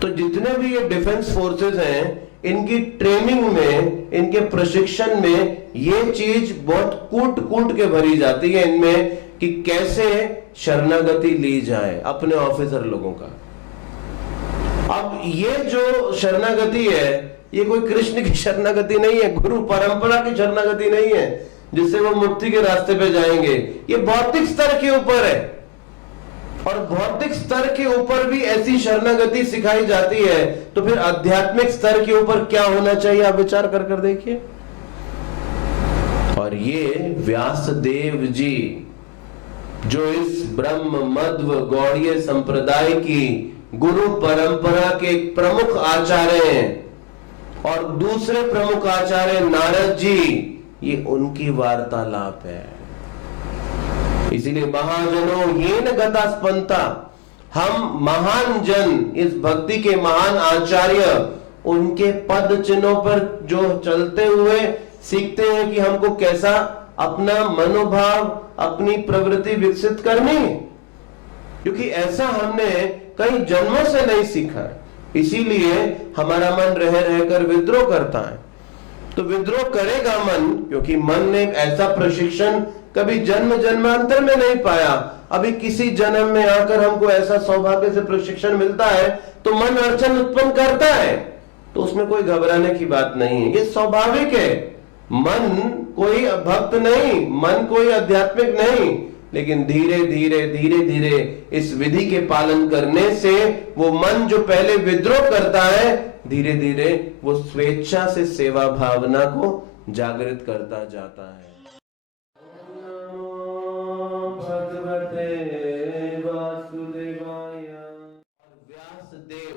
तो जितने भी ये डिफेंस फोर्सेस हैं, इनकी ट्रेनिंग में, इनके प्रशिक्षण में ये चीज बहुत कूट के भरी जाती है इनमें कि कैसे शरणागति ली जाए अपने ऑफिसर लोगों का। अब ये जो शरणागति है, ये कोई कृष्ण की शरणागति नहीं है, गुरु परंपरा की शरणागति नहीं है जिससे वो मुक्ति के रास्ते पे जाएंगे। ये भौतिक स्तर के ऊपर है, और भौतिक स्तर के ऊपर भी ऐसी शरणागति सिखाई जाती है, तो फिर आध्यात्मिक स्तर के ऊपर क्या होना चाहिए? आप विचार कर देखिए। और ये व्यासदेव जी जो इस ब्रह्म मध्व गौड़ीय संप्रदाय की गुरु परंपरा के प्रमुख आचार्य हैं, और दूसरे प्रमुख आचार्य नारद जी, ये उनकी वार्तालाप है। इसीलिए महाजनों येन गता स्पंता, हम महान जन, इस भक्ति के महान आचार्य, उनके पद चिन्हों पर जो चलते हुए सीखते हैं कि हमको कैसा अपना मनोभाव, अपनी प्रवृत्ति विकसित करनी है, क्योंकि ऐसा हमने कई जन्मों से नहीं सीखा है। इसीलिए हमारा मन रह रहकर विद्रोह करता है। तो विद्रोह करेगा मन, क्योंकि मन ने ऐसा प्रशिक्षण कभी जन्म जन्मांतर में नहीं पाया। अभी किसी जन्म में आकर हमको ऐसा सौभाग्य से प्रशिक्षण मिलता है तो मन अड़चन उत्पन्न करता है। तो उसमें कोई घबराने की बात नहीं है, ये स्वाभाविक है। मन कोई भक्त नहीं, मन कोई आध्यात्मिक नहीं, लेकिन धीरे धीरे इस विधि के पालन करने से वो मन जो पहले विद्रोह करता है, धीरे धीरे वो स्वेच्छा से सेवा भावना को जागृत करता जाता है। व्यासदेव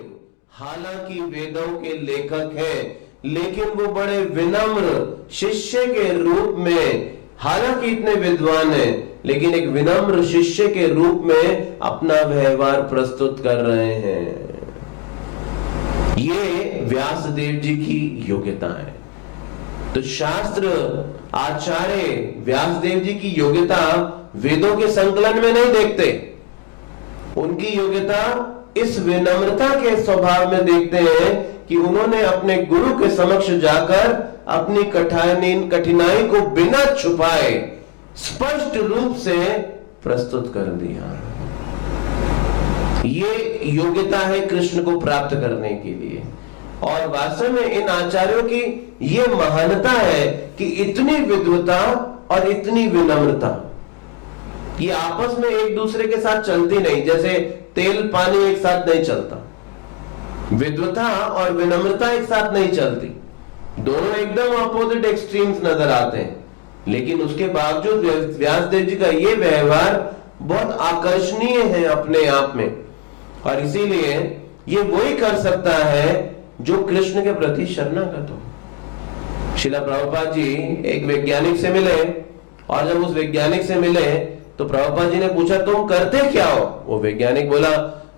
हालांकि वेदों के लेखक हैं, लेकिन वो बड़े विनम्र शिष्य के रूप में, हालांकि इतने विद्वान हैं, लेकिन एक विनम्र शिष्य के रूप में अपना व्यवहार प्रस्तुत कर रहे हैं। ये व्यासदेव जी की योग्यता है। तो शास्त्र आचार्य व्यासदेव जी की योग्यता वेदों के संकलन में नहीं देखते, उनकी योग्यता इस विनम्रता के स्वभाव में देखते हैं कि उन्होंने अपने गुरु के समक्ष जाकर अपनी कठिनाई को बिना छुपाए स्पष्ट रूप से प्रस्तुत कर दिया। ये योग्यता है कृष्ण को प्राप्त करने के लिए। और वास्तव में इन आचार्यों की ये महानता है कि इतनी विद्वता और इतनी विनम्रता, ये आपस में एक दूसरे के साथ चलती नहीं, जैसे तेल पानी एक साथ नहीं चलता। विद्वता और विनम्रता एक साथ नहीं चलती, दोनों एकदम अपोजिट एक्सट्रीम्स नजर आते हैं। लेकिन उसके बावजूद व्यासदेव जी का ये व्यवहार बहुत आकर्षणीय है अपने आप में, और इसीलिए ये वही कर सकता है जो कृष्ण के प्रति शरणागत हो। श्रील प्रभुपाद जी एक वैज्ञानिक से मिले, और जब उस वैज्ञानिक से मिले तो प्रभुपाद जी ने पूछा तुम करते क्या हो? वो वैज्ञानिक बोला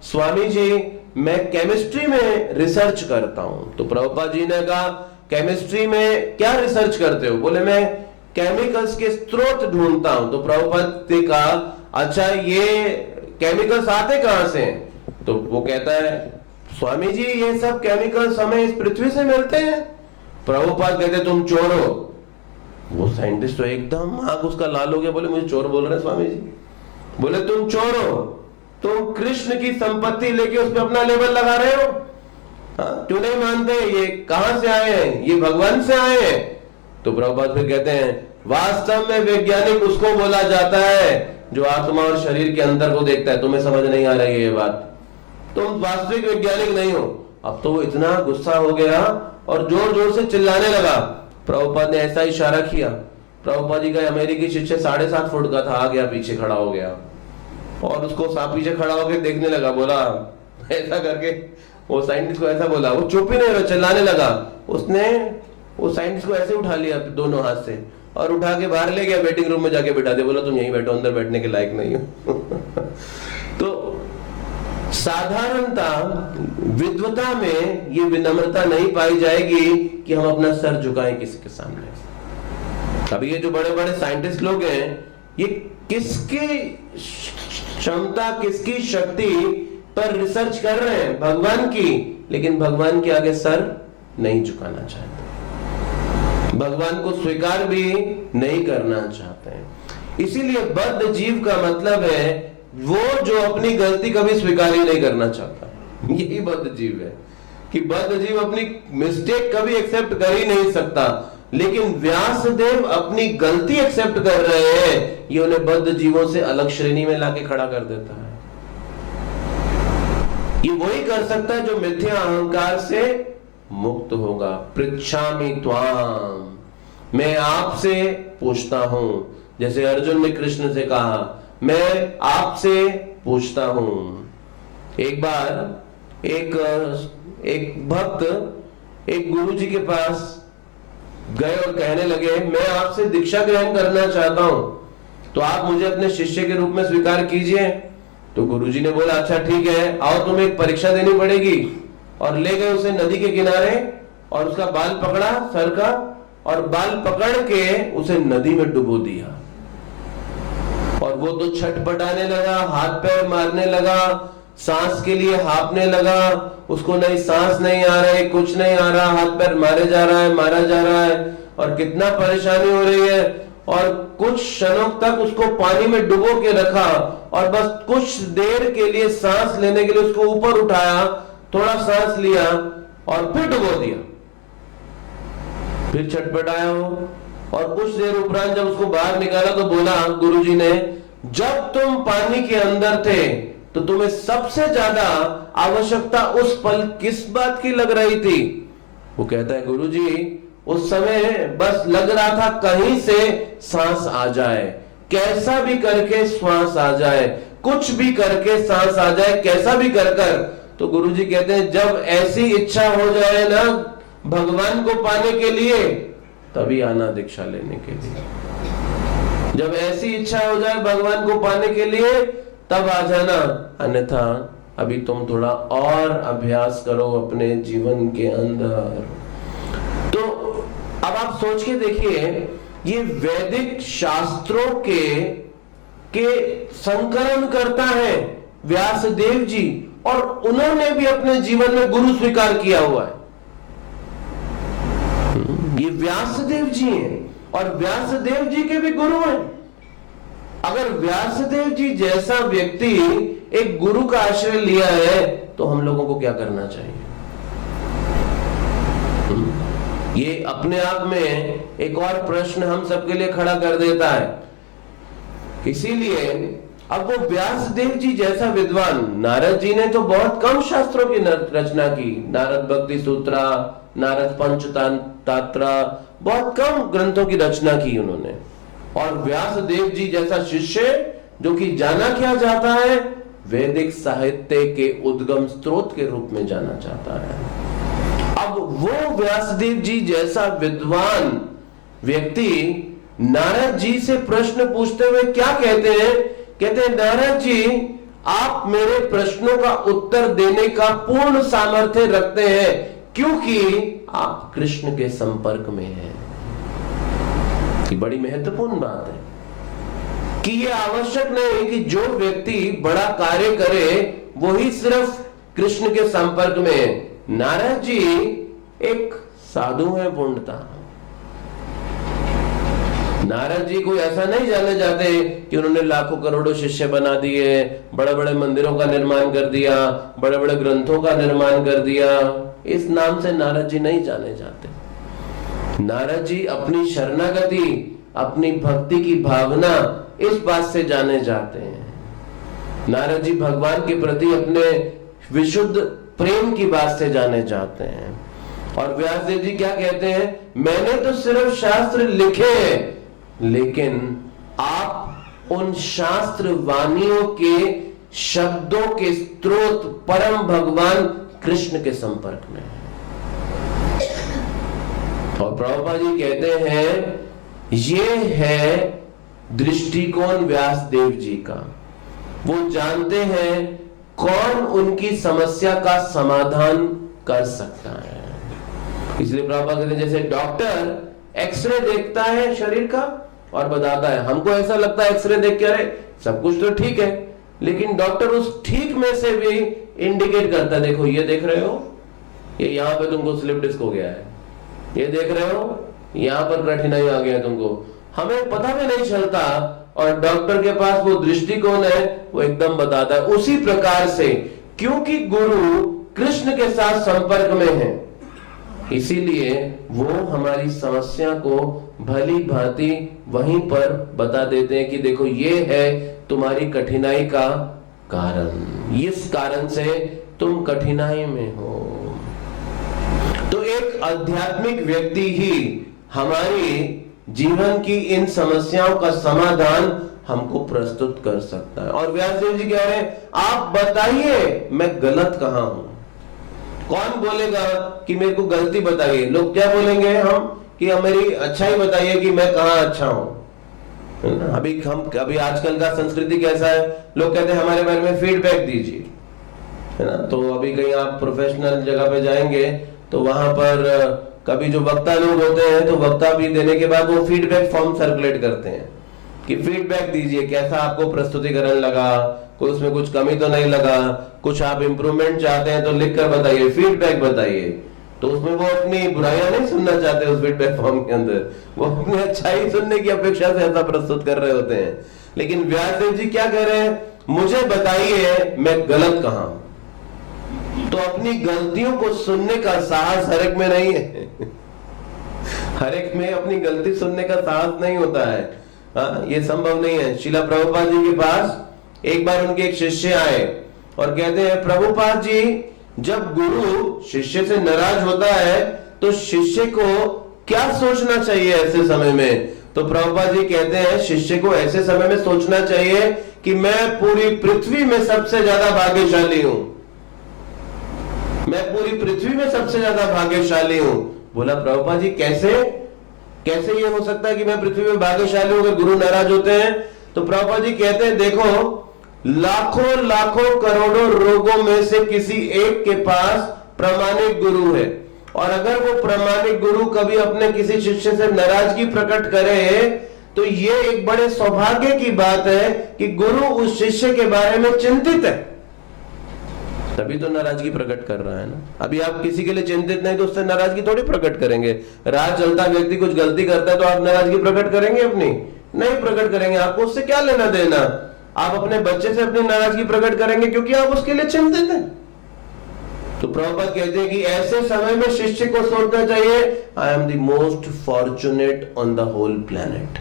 स्वामी जी मैं केमिस्ट्री में रिसर्च करता हूं। तो प्रभुपाद जी ने कहा केमिस्ट्री में क्या रिसर्च करते हो? बोले मैं केमिकल्स के स्रोत ढूंढता हूं। तो प्रभुपाद ने कहा अच्छा ये केमिकल्स आते कहां से? तो वो कहता है स्वामी जी ये सब केमिकल्स हमें इस पृथ्वी से मिलते हैं। प्रभुपाद कहते तुम चोर हो। वो साइंटिस्ट तो एकदम आंख उसका लाल हो गया, बोले मुझे चोर बोल रहे हैं स्वामी जी? बोले तुम चोर हो, तुम कृष्ण की संपत्ति लेके उस पर अपना लेबल लगा रहे हो। क्यों नहीं मानते? ये कहां से आए हैं? ये भगवान से आए हैं। तो प्रभुपाद फिर कहते हैं वास्तव में वैज्ञानिक उसको बोला जाता है जो आत्मा और शरीर के अंदर को देखता है। तुम्हें समझ नहीं आ रही है ये बात, तुम वास्तविक वैज्ञानिक नहीं हो। अब तो वो इतना गुस्सा हो गया और जोर जोर से चिल्लाने लगा। प्रभुपाद ने ऐसा इशारा किया, प्रभुपाद जी का अमेरिकी शिष्य 7.5 फुट का था, आ गया पीछे खड़ा हो गया और उसको पीछे खड़ा होकर देखने लगा। बोला ऐसा करके वो साइंटिस्ट को ऐसा बोला, वो चुप ही नहीं रहा, चिल्लाने लगा। उसने वो साइंटिस्ट को ऐसे उठा लिया दोनों हाथ से और उठा के बाहर ले गया, वेटिंग रूम में जाके बैठा दिया। बोला तुम यहीं बैठो, अंदर बैठने के लायक नहीं हो। तो साधारणता विद्वता में ये विनम्रता नहीं पाई जाएगी कि हम अपना सर झुकाएं किसी के सामने। अभी ये जो बड़े बड़े साइंटिस्ट लोग हैं, ये किसकी क्षमता किसकी शक्ति पर रिसर्च कर रहे हैं? भगवान की। लेकिन भगवान के आगे सर नहीं झुकाना चाहते, भगवान को स्वीकार भी नहीं करना चाहते हैं। इसीलिए बद्ध जीव का मतलब है वो जो अपनी गलती कभी स्वीकार ही नहीं करना चाहता। यही बद्ध जीव है कि बद्ध जीव अपनी मिस्टेक कभी एक्सेप्ट कर ही नहीं सकता। लेकिन व्यासदेव अपनी गलती एक्सेप्ट कर रहे हैं, ये उन्हें बद्ध जीवों से अलग श्रेणी में लाके खड़ा कर देता है। ये वही कर सकता है जो मिथ्या अहंकार से मुक्त होगा। पृच्छामि त्वाम, मैं आपसे पूछता हूं। जैसे अर्जुन ने कृष्ण से कहा मैं आपसे पूछता हूं। एक बार एक भक्त एक गुरुजी के पास गए और कहने लगे मैं आपसे दीक्षा ग्रहण करना चाहता हूं, तो आप मुझे अपने शिष्य के रूप में स्वीकार कीजिए। तो गुरुजी ने बोला अच्छा ठीक है, आओ तुम्हें एक परीक्षा देनी पड़ेगी। और ले गए उसे नदी के किनारे और उसका बाल पकड़ा सर का, और बाल पकड़ के उसे नदी में डुबो दिया। और वो तो छटपटाने लगा, हाथ पैर मारने लगा, सांस के लिए हांफने लगा, उसको नहीं सांस नहीं आ रही, कुछ नहीं आ रहा, हाथ पैर मारे जा रहा है, मारा जा रहा है और कितना परेशानी हो रही है। और कुछ क्षणों तक उसको पानी में डुबो के रखा और बस कुछ देर के लिए सांस लेने के लिए उसको ऊपर उठाया, थोड़ा सांस लिया और फिर डुबो दिया, फिर छटपटाया हो। और कुछ देर उपरांत जब उसको बाहर निकाला तो बोला गुरुजी ने, जब तुम पानी के अंदर थे तो तुम्हें सबसे ज्यादा आवश्यकता उस पल किस बात की लग रही थी? वो कहता है गुरुजी, उस समय बस लग रहा था कहीं से सांस आ जाए, कैसा भी करके श्वास आ जाए, कुछ भी करके सांस आ जाए, कैसा भी कर कर। तो गुरुजी कहते हैं जब ऐसी इच्छा हो जाए ना भगवान को पाने के लिए, तभी आना दीक्षा लेने के लिए। जब ऐसी इच्छा हो जाए भगवान को पाने के लिए तब आ जाना, अन्यथा अभी तुम थोड़ा और अभ्यास करो अपने जीवन के अंदर। तो अब आप सोच के देखिए, ये वैदिक शास्त्रों के संकलन करता है व्यासदेव जी, और उन्होंने भी अपने जीवन में गुरु स्वीकार किया हुआ है। ये व्यासदेव जी हैं और व्यासदेव जी के भी गुरु हैं। अगर व्यासदेव जी जैसा व्यक्ति एक गुरु का आश्रय लिया है तो हम लोगों को क्या करना चाहिए? ये अपने आप में एक और प्रश्न हम सबके लिए खड़ा कर देता है। इसीलिए अब वो व्यासदेव जी जैसा विद्वान, नारद जी ने तो बहुत कम शास्त्रों की रचना की, नारद भक्ति सूत्रा, नारद पंचतंत्रा, बहुत कम ग्रंथों की रचना की उन्होंने। और व्यासदेव जी जैसा शिष्य जो कि जाना क्या जाता है, वैदिक साहित्य के उद्गम स्रोत के रूप में जाना जाता है। अब वो व्यासदेव जी जैसा विद्वान व्यक्ति नारद जी से प्रश्न पूछते हुए क्या कहते हैं? कहते हैं नारद जी, आप मेरे प्रश्नों का उत्तर देने का पूर्ण सामर्थ्य रखते हैं क्योंकि आप कृष्ण के संपर्क में हैं। ये बड़ी महत्वपूर्ण बात है कि ये आवश्यक नहीं कि जो व्यक्ति बड़ा कार्य करे वो ही सिर्फ कृष्ण के संपर्क में है। नारद जी एक साधु हैं पूर्णतः। नारद जी कोई ऐसा नहीं जाने जाते कि उन्होंने लाखों करोड़ों शिष्य बना दिए, बड़े बड़े मंदिरों का निर्माण कर दिया, बड़े बड़े ग्रंथों का निर्माण कर दिया। इस नाम से नारद जी नहीं जाने जाते। नारद जी अपनी शरणागति, अपनी भक्ति की भावना, इस बात से जाने जाते हैं। नारद जी भगवान के प्रति अपने विशुद्ध प्रेम की बात से जाने जाते हैं। और व्यासदेव जी क्या कहते हैं? मैंने तो सिर्फ शास्त्र लिखे हैं, लेकिन आप उन शास्त्र वाणियों के शब्दों के स्रोत परम भगवान कृष्ण के संपर्क में है। और प्रभुपाद जी कहते हैं ये है दृष्टिकोण व्यासदेव जी का। वो जानते हैं कौन उनकी समस्या का समाधान कर सकता है। इसलिए प्रभुपाद कहते हैं जैसे डॉक्टर एक्सरे देखता है शरीर का और बताता है, हमको ऐसा लगता है एक्सरे देख के अरे सब कुछ तो ठीक है, लेकिन डॉक्टर उस ठीक में से भी इंडिकेट करता है, देखो ये देख रहे हो, ये यहाँ पे तुमको स्लिप डिस्क हो गया है, ये देख रहे हो यहाँ पर कठिनाई आ गया तुमको। हमें पता भी नहीं चलता और डॉक्टर के पास वो दृष्टिकोण है, वो एकदम बताता है। उसी प्रकार से क्योंकि गुरु कृष्ण के साथ संपर्क में है, इसीलिए वो हमारी समस्या को भली भांति वहीं पर बता देते हैं कि देखो ये है तुम्हारी कठिनाई का कारण, इस कारण से तुम कठिनाई में हो। तो एक आध्यात्मिक व्यक्ति ही हमारी जीवन की इन समस्याओं का समाधान हमको प्रस्तुत कर सकता है। और व्यासदेव जी कह रहे हैं आप बताइए मैं गलत कहां हूं। कौन बोलेगा कि मेरे को गलती बताइए? लोग क्या बोलेंगे हम कि मेरी अच्छाई बताइए कि मैं कहां अच्छा हूं। अभी आजकल का संस्कृति कैसा है, लोग कहते हैं हमारे बारे में फीडबैक दीजिए, है ना। तो अभी कहीं आप प्रोफेशनल जगह पे जाएंगे तो वहां पर कभी जो वक्ता लोग होते हैं तो वक्ता भी देने के बाद वो फीडबैक फॉर्म सर्कुलेट करते हैं कि फीडबैक दीजिए, कैसा आपको प्रस्तुतिकरण लगा, कोई उसमें कुछ कमी तो नहीं लगा, कुछ आप इंप्रूवमेंट चाहते हैं तो लिख कर बताइए, फीडबैक बताइए। तो उसमें वो अपनी बुराइयां नहीं सुनना चाहते उस फीडबैक फॉर्म के अंदर, वो अपनी अच्छाई सुनने की अपेक्षा से ऐसा प्रस्तुत कर रहे होते हैं। लेकिन व्यासदेव जी क्या कह रहे हैं, मुझे बताइए मैं गलत कहां हूं। तो अपनी गलतियों को सुनने का साहस हर एक में नहीं है हर एक में अपनी गलती सुनने का साहस नहीं होता है। ये संभव नहीं है। शिला प्रभुपाद जी के पास एक बार उनके एक शिष्य आए और कहते हैं, प्रभुपाद जी, जब गुरु शिष्य से नाराज होता है तो शिष्य को क्या सोचना चाहिए ऐसे समय में? तो प्रभुपाद जी कहते हैं, शिष्य को ऐसे समय में सोचना चाहिए कि मैं पूरी पृथ्वी में सबसे ज्यादा भाग्यशाली हूं, मैं पूरी पृथ्वी में सबसे ज्यादा भाग्यशाली हूं। बोला, प्रभुपाद जी कैसे ये हो सकता है कि मैं पृथ्वी में भाग्यशाली हूं अगर गुरु नाराज होते हैं? तो प्रभुपाद जी कहते हैं, देखो, लाखों लाखों करोड़ों रोगों में से किसी एक के पास प्रामाणिक गुरु है, और अगर वो प्रामाणिक गुरु कभी अपने किसी शिष्य से नाराजगी प्रकट करे तो ये एक बड़े सौभाग्य की बात है कि गुरु उस शिष्य के बारे में चिंतित है, तभी तो नाराजगी प्रकट कर रहा है ना। अभी आप किसी के लिए चिंतित नहीं तो उससे नाराजगी थोड़ी प्रकट करेंगे। राह चलता व्यक्ति कुछ गलती करता है तो आप नाराजगी प्रकट करेंगे अपनी? नहीं प्रकट करेंगे। आपको उससे क्या लेना देना? आप अपने बच्चे से अपनी नाराजगी प्रकट करेंगे क्योंकि आप उसके लिए चिंतित हैं। तो प्रभुपाद कहते हैं कि ऐसे समय में शिष्य को सोचना चाहिए, I am the most fortunate on the whole planet,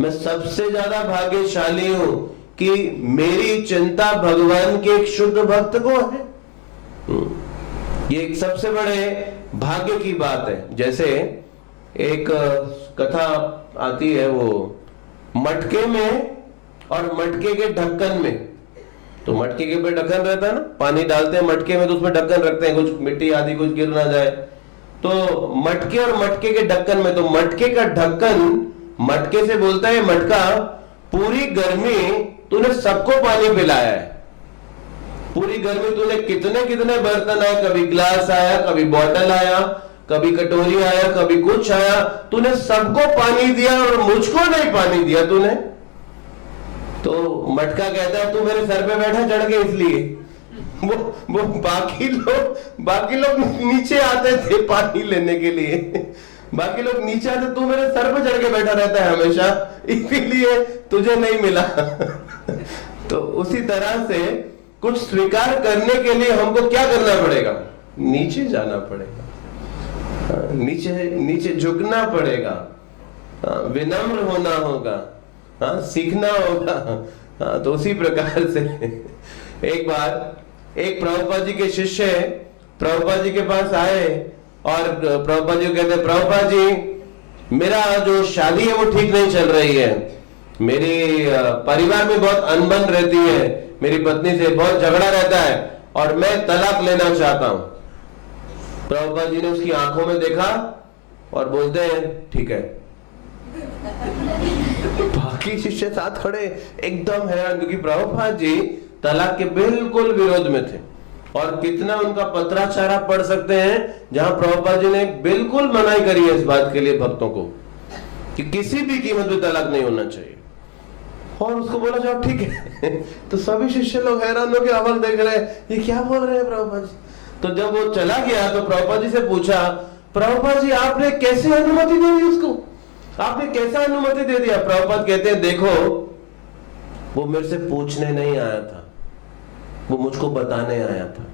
मैं सबसे ज्यादा भाग्यशाली हूं कि मेरी चिंता भगवान के एक शुद्ध भक्त को है। ये एक सबसे बड़े भाग्य की बात है। जैसे एक कथा आती है, वो मटके में और मटके के ढक्कन में। तो मटके के पे ढक्कन रहता है ना, पानी डालते हैं मटके में तो उसमें ढक्कन रखते हैं, कुछ मिट्टी आदि कुछ गिर ना जाए। तो मटके और मटके के ढक्कन में, तो मटके का ढक्कन मटके से बोलता है, मटका, पूरी गर्मी तूने सबको पानी पिलाया है, पूरी गर्मी तूने कितने कितने बर्तन आए, कभी ग्लास आया, कभी बोतल आया, कभी कटोरी आया, कभी कुछ आया, तूने सबको पानी दिया और मुझको नहीं पानी दिया तूने। तो मटका कहता है, तू मेरे सर पे बैठा चढ़ के इसलिए। वो बाकी लोग नीचे आते थे पानी लेने के लिए, बाकी लोग नीचे आते, तू मेरे सर पे चढ़ के बैठा रहता है हमेशा, इसीलिए तुझे नहीं मिला। तो उसी तरह से कुछ स्वीकार करने के लिए हमको क्या करना पड़ेगा? नीचे जाना पड़ेगा, नीचे झुकना पड़ेगा, विनम्र होना होगा, सीखना होगा। तो उसी प्रकार से एक बार एक प्रभुपाद जी के शिष्य प्रभुपाद जी के पास आए और प्रभुपाद जी कहते हैं, प्रभुपाद जी, मेरा जो शादी है वो ठीक नहीं चल रही है, मेरी परिवार में बहुत अनबन रहती है, मेरी पत्नी से बहुत झगड़ा रहता है और मैं तलाक लेना चाहता हूं। प्रभुपाद जी ने उसकी आंखों में देखा और बोलते हैं, ठीक है। बाकी शिष्य साथ खड़े एकदम हैरान, क्योंकि प्रभुपाद जी तलाक के बिल्कुल विरोध में थे और कितना उनका पत्राचारा पढ़ सकते हैं जहां प्रभुपाद जी ने बिल्कुल मनाही करी है इस बात के लिए भक्तों को कि किसी भी कीमत पे तलाक नहीं होना चाहिए, और उसको बोला जाओ ठीक है। तो सभी शिष्य लोग हैरान होकर अवल देख रहे हैं, ये क्या बोल रहे हैं प्रभुपाद जी। तो जब वो चला गया तो प्रभुपाद जी से पूछा, प्रभुपाद जी आपने कैसे अनुमति दे दी उसको, आपने कैसा अनुमति दे दिया? प्रभुपाद कहते हैं, देखो, वो मेरे से पूछने नहीं आया था, वो मुझको बताने आया था।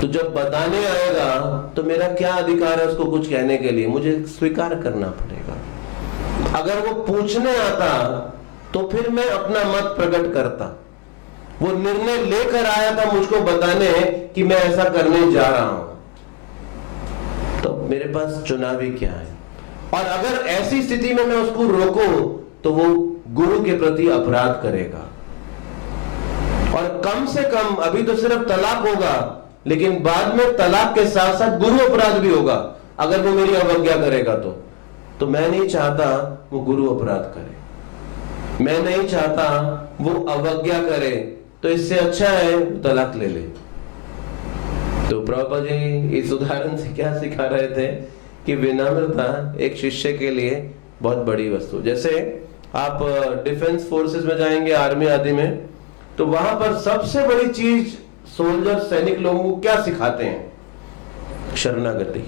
तो जब बताने आएगा तो मेरा क्या अधिकार है उसको कुछ कहने के लिए? मुझे स्वीकार करना पड़ेगा। अगर वो पूछने आता तो फिर मैं अपना मत प्रकट करता। वो निर्णय लेकर आया था मुझको बताने कि मैं ऐसा करने जा रहा हूं, तो मेरे पास चुनाव ही क्या है? और अगर ऐसी स्थिति में मैं उसको रोकूं तो वो गुरु के प्रति अपराध करेगा, और कम से कम अभी तो सिर्फ तलाक होगा, लेकिन बाद में तलाक के साथ साथ गुरु अपराध भी होगा अगर वो मेरी अवज्ञा करेगा। तो मैं नहीं चाहता वो गुरु अपराध करे, मैं नहीं चाहता वो अवज्ञा करे, तो इससे अच्छा है तलाक ले ले। तो प्रभुपाद जी इस उदाहरण से क्या सिखा रहे थे कि विनम्रता एक शिष्य के लिए बहुत बड़ी वस्तु। जैसे आप डिफेंस फोर्सेस में जाएंगे, आर्मी आदि में, तो वहां पर सबसे बड़ी चीज सोल्जर, सैनिक लोगों को क्या सिखाते हैं? शरणागति।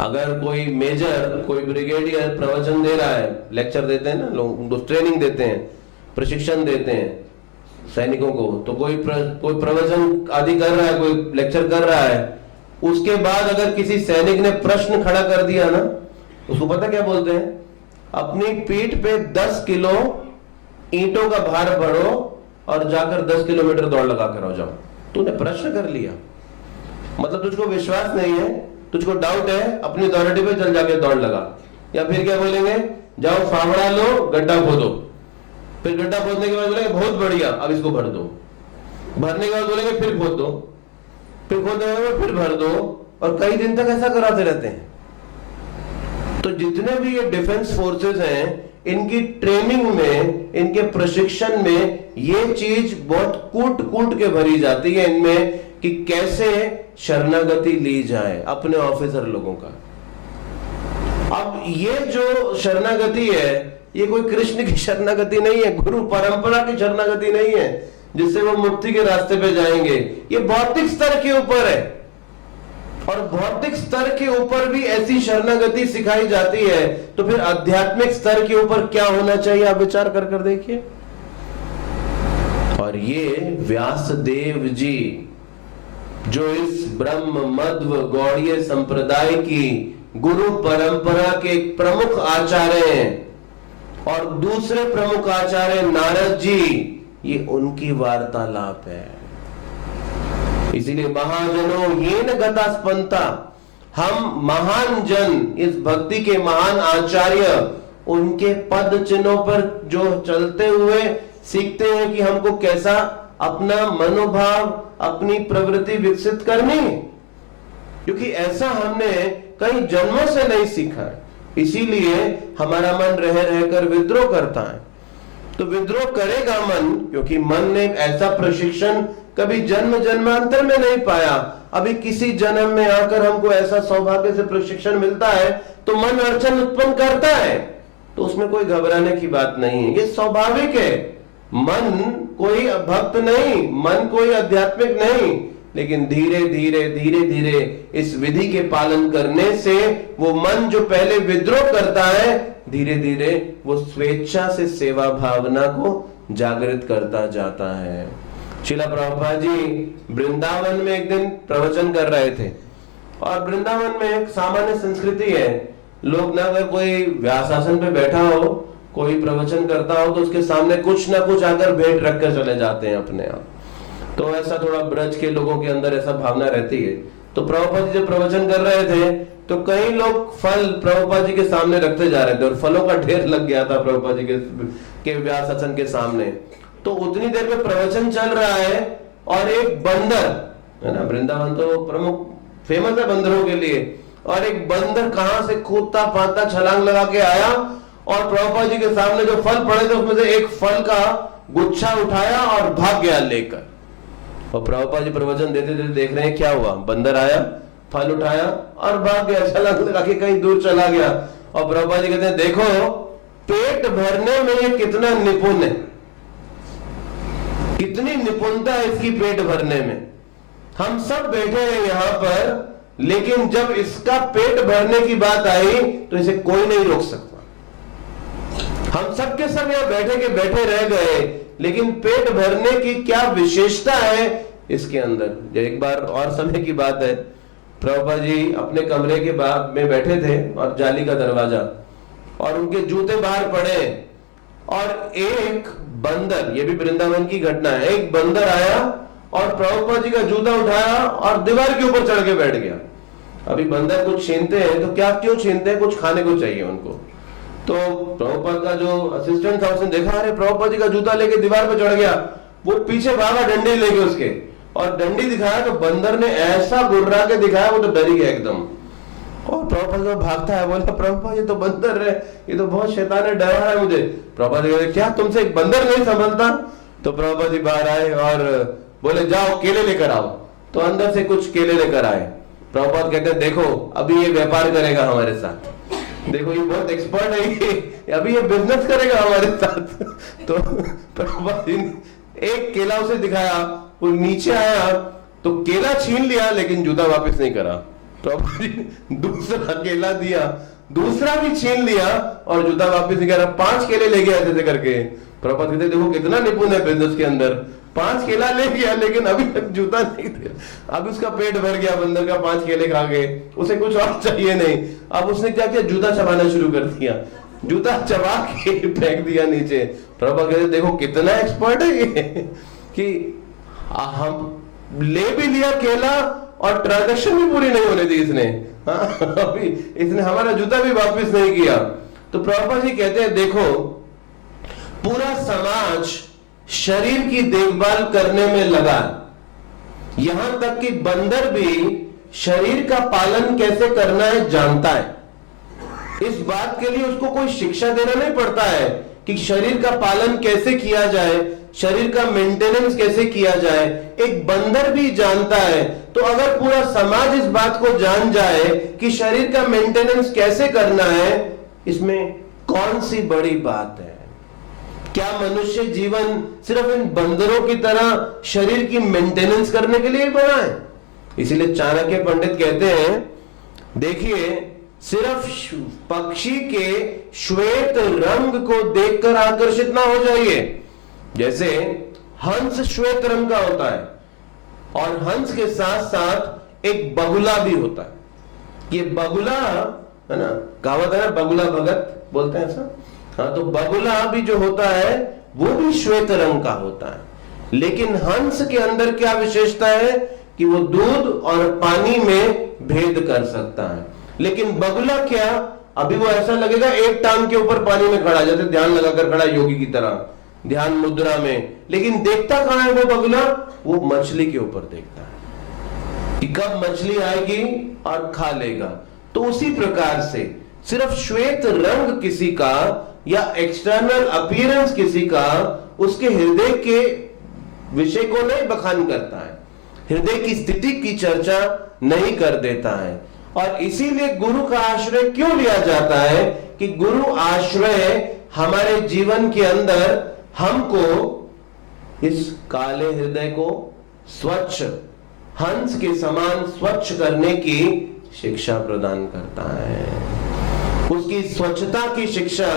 अगर कोई मेजर, कोई ब्रिगेडियर प्रवचन दे रहा है, लेक्चर देते हैं ना लोग, ट्रेनिंग देते हैं, प्रशिक्षण देते हैं सैनिकों को, तो कोई प्रवचन आदि कर रहा है, कोई लेक्चर कर रहा है, उसके बाद अगर किसी सैनिक ने प्रश्न खड़ा कर दिया ना, उसको पता क्या बोलते हैं? अपनी पीठ पे 10 किलो ईंटों का भार भरो और जाकर 10 किलोमीटर दौड़ लगा कर आ जाओ। तूने प्रश्न कर लिया, मतलब तुझको विश्वास नहीं है, तुझको डाउट है, अपनी अथॉरिटी पे चल जाके दौड़ लगा। या फिर क्या बोलेंगे? जाओ फावड़ा लो, गड्ढा खोदो। फिर गड्ढा खोदने के बाद बोलेंगे बहुत बढ़िया, अब इसको भर दो। भरने के बाद बोलेंगे फिर खोद दो, फिर खोदने के बाद फिर भर दो, और कई दिन तक ऐसा कराते रहते हैं। तो जितने भी ये डिफेंस फोर्सेस हैं, इनकी ट्रेनिंग में, इनके प्रशिक्षण में ये चीज बहुत कूट कूट के भरी जाती है इनमें, कि कैसे शरणागति ली जाए अपने ऑफिसर लोगों का। अब ये जो शरणागति है, ये कोई कृष्ण की शरणागति नहीं है, गुरु परंपरा की शरणागति नहीं है जिससे वो मुक्ति के रास्ते पे जाएंगे। ये भौतिक स्तर के ऊपर है, और भौतिक स्तर के ऊपर भी ऐसी शरणागति सिखाई जाती है, तो फिर आध्यात्मिक स्तर के ऊपर क्या होना चाहिए? आप विचार कर कर देखिए। और ये व्यासदेव जी, जो इस ब्रह्म मध्व गौड़ीय संप्रदाय की गुरु परंपरा के एक प्रमुख आचार्य हैं, और दूसरे प्रमुख आचार्य नारद जी, ये उनकी वार्तालाप है। इसीलिए महाजनों येन गता स्पंता, हम महान जन, इस भक्ति के महान आचार्य, उनके पद चिन्हों पर जो चलते हुए सीखते हैं कि हमको कैसा अपना मनोभाव, अपनी प्रवृत्ति विकसित करनी है, क्योंकि ऐसा हमने कई जन्मों से नहीं सीखा है। इसीलिए हमारा मन रह रहकर विद्रोह करता है। तो विद्रोह करेगा मन, क्योंकि मन ने ऐसा प्रशिक्षण कभी जन्म जन्मांतर में नहीं पाया। अभी किसी जन्म में आकर हमको ऐसा सौभाग्य से प्रशिक्षण मिलता है, तो मन अड़चन उत्पन्न करता है। तो उसमें कोई घबराने की बात नहीं है, ये स्वाभाविक है। मन कोई भक्त नहीं, मन कोई आध्यात्मिक नहीं, लेकिन धीरे धीरे धीरे धीरे इस विधि के पालन करने से वो मन जो पहले विद्रोह करता है, धीरे धीरे वो स्वेच्छा से सेवा भावना को जागृत करता जाता है। श्रील प्रभुपाद जी वृंदावन में एक दिन प्रवचन कर रहे थे, और वृंदावन में एक सामान्य संस्कृति है, लोग ना, अगर कोई व्यासासन पे बैठा हो, कोई प्रवचन करता हो, तो उसके सामने कुछ ना कुछ आकर भेंट रख कर चले जाते हैं अपने आप। तो ऐसा थोड़ा ब्रज के लोगों के अंदर ऐसा भावना रहती है। तो प्रभुपाद जी जब प्रवचन कर रहे थे, तो कई लोग फल प्रभुपाद जी के सामने रखते जा रहे थे, और फलों का ढेर लग गया था प्रभुपाद जी के व्यासासन के सामने। तो उतनी देर में प्रवचन चल रहा है, और एक बंदर है ना, वृंदावन तो प्रमुख फेमस है बंदरों के लिए, और एक बंदर कहां से कूदता पाता छलांग लगा के आया, और प्रभुपाद जी के सामने जो फल पड़े थे उसमें से एक फल का गुच्छा उठाया और भाग गया लेकर। और प्रभुपाद जी प्रवचन देते देते देख रहे हैं क्या हुआ, बंदर आया, फल उठाया और भाग गया, छलांग लगा के कहीं दूर चला गया। और प्रभुपाद जी कहते हैं देखो पेट भरने में ये कितना निपुण है, कितनी निपुणता है इसकी पेट भरने में। हम सब बैठे हैं यहाँ पर, लेकिन जब इसका पेट भरने की बात आई तो इसे कोई नहीं रोक सकता। हम सब के सब यहाँ बैठे के बैठे रह गए, लेकिन पेट भरने की क्या विशेषता है इसके अंदर। एक बार और समय की बात है, प्रभुपाद जी अपने कमरे के बाद में बैठे थे, और जाली का दरवाजा, और उनके जूते बाहर पड़े, और एक बंदर, ये भी वृंदावन की घटना है, एक बंदर आया और प्रभुपाद जी का जूता उठाया और दीवार के ऊपर चढ़ के बैठ गया। अभी बंदर कुछ छीनते हैं तो क्या, क्यों छीनते हैं, कुछ खाने को चाहिए उनको। तो प्रभुपाद का जो असिस्टेंट था उसने देखा, अरे प्रभुपाद जी का जूता लेके दीवार पे चढ़ गया, वो पीछे भागा डंडी लेके उसके, और डंडी दिखाया तो बंदर ने ऐसा गुर्रा के दिखाया, वो तो डर ही गया एकदम। और प्रभुपाद भागता है, बोला प्रभुपाद ये तो बंदर है, ये तो बहुत शैतान है, डरा रहा है मुझे। प्रभुपाद कहते क्या तुमसे एक बंदर नहीं संभलता? तो प्रभुपाद जी बाहर आए और बोले जाओ केले लेकर आओ। तो अंदर से कुछ केले लेकर आए। प्रभुपाद कहते हैं देखो अभी ये व्यापार करेगा हमारे साथ, देखो ये बहुत एक्सपर्ट है, ये अभी ये बिजनेस करेगा हमारे साथ। तो प्रभुपाद जी ने एक केला उसे दिखाया, वो नीचे आया तो केला छीन लिया लेकिन जूता वापस नहीं करा। प्रभुपाद जी ने दूसरा केला दिया, दूसरा भी छीन लिया और जूता वापस नहीं करा। 5 केले ले गया ऐसे करके। प्रभुपाद कहते देखो कितना निपुण है बिजनेस के अंदर, 5 केला ले गया लेकिन अभी तक जूता नहीं दिया। अब उसका पेट भर गया बंदर का, 5 केले खा गए, उसे कुछ और चाहिए नहीं। अब उसने क्या किया, जूता चबाना शुरू कर दिया, जूता चबा के फेंक दिया नीचे। प्रभुपाद कहते देखो कितना एक्सपर्ट है ये, कि हम ले भी लिया केला और ट्रांजैक्शन भी पूरी नहीं होने दी इसने। हाँ, अभी इसने हमारा जूता भी वापस नहीं किया। तो प्रभुपाद जी कहते हैं देखो पूरा समाज शरीर की देखभाल करने में लगा, यहां तक कि बंदर भी शरीर का पालन कैसे करना है जानता है। इस बात के लिए उसको कोई शिक्षा देना नहीं पड़ता है कि शरीर का पालन कैसे किया जाए, शरीर का मेंटेनेंस कैसे किया जाए, एक बंदर भी जानता है। तो अगर पूरा समाज इस बात को जान जाए कि शरीर का मेंटेनेंस कैसे करना है, इसमें कौन सी बड़ी बात है। क्या मनुष्य जीवन सिर्फ इन बंदरों की तरह शरीर की मेंटेनेंस करने के लिए बना है? इसीलिए चाणक्य पंडित कहते हैं देखिए सिर्फ पक्षी के श्वेत रंग को देखकर आकर्षित ना हो जाइए। जैसे हंस श्वेत रंग का होता है और हंस के साथ साथ एक बगुला भी होता है। ये बगुला है ना, कहावत है ना, बगुला भगत बोलते हैं ऐसा। हाँ, तो बगुला भी जो होता है वो भी श्वेत रंग का होता है। लेकिन हंस के अंदर क्या विशेषता है कि वो दूध और पानी में भेद कर सकता है। लेकिन बगुला क्या, अभी वो ऐसा लगेगा एक टांग के ऊपर पानी में खड़ा, जैसे ध्यान लगाकर खड़ा योगी की तरह, ध्यान मुद्रा में। लेकिन देखता कहां है वो बगुला, वो मछली के ऊपर देखता है कि कब मछली आएगी और खा लेगा। तो उसी प्रकार से सिर्फ श्वेत रंग किसी का या एक्सटर्नल अपीयरेंस किसी का उसके हृदय के विषय को नहीं बखान करता है, हृदय की स्थिति की चर्चा नहीं कर देता है। और इसीलिए गुरु का आश्रय क्यों लिया जाता है कि गुरु आश्रय हमारे जीवन के अंदर हमको इस काले हृदय को स्वच्छ हंस के समान स्वच्छ करने की शिक्षा प्रदान करता है। उसकी स्वच्छता की शिक्षा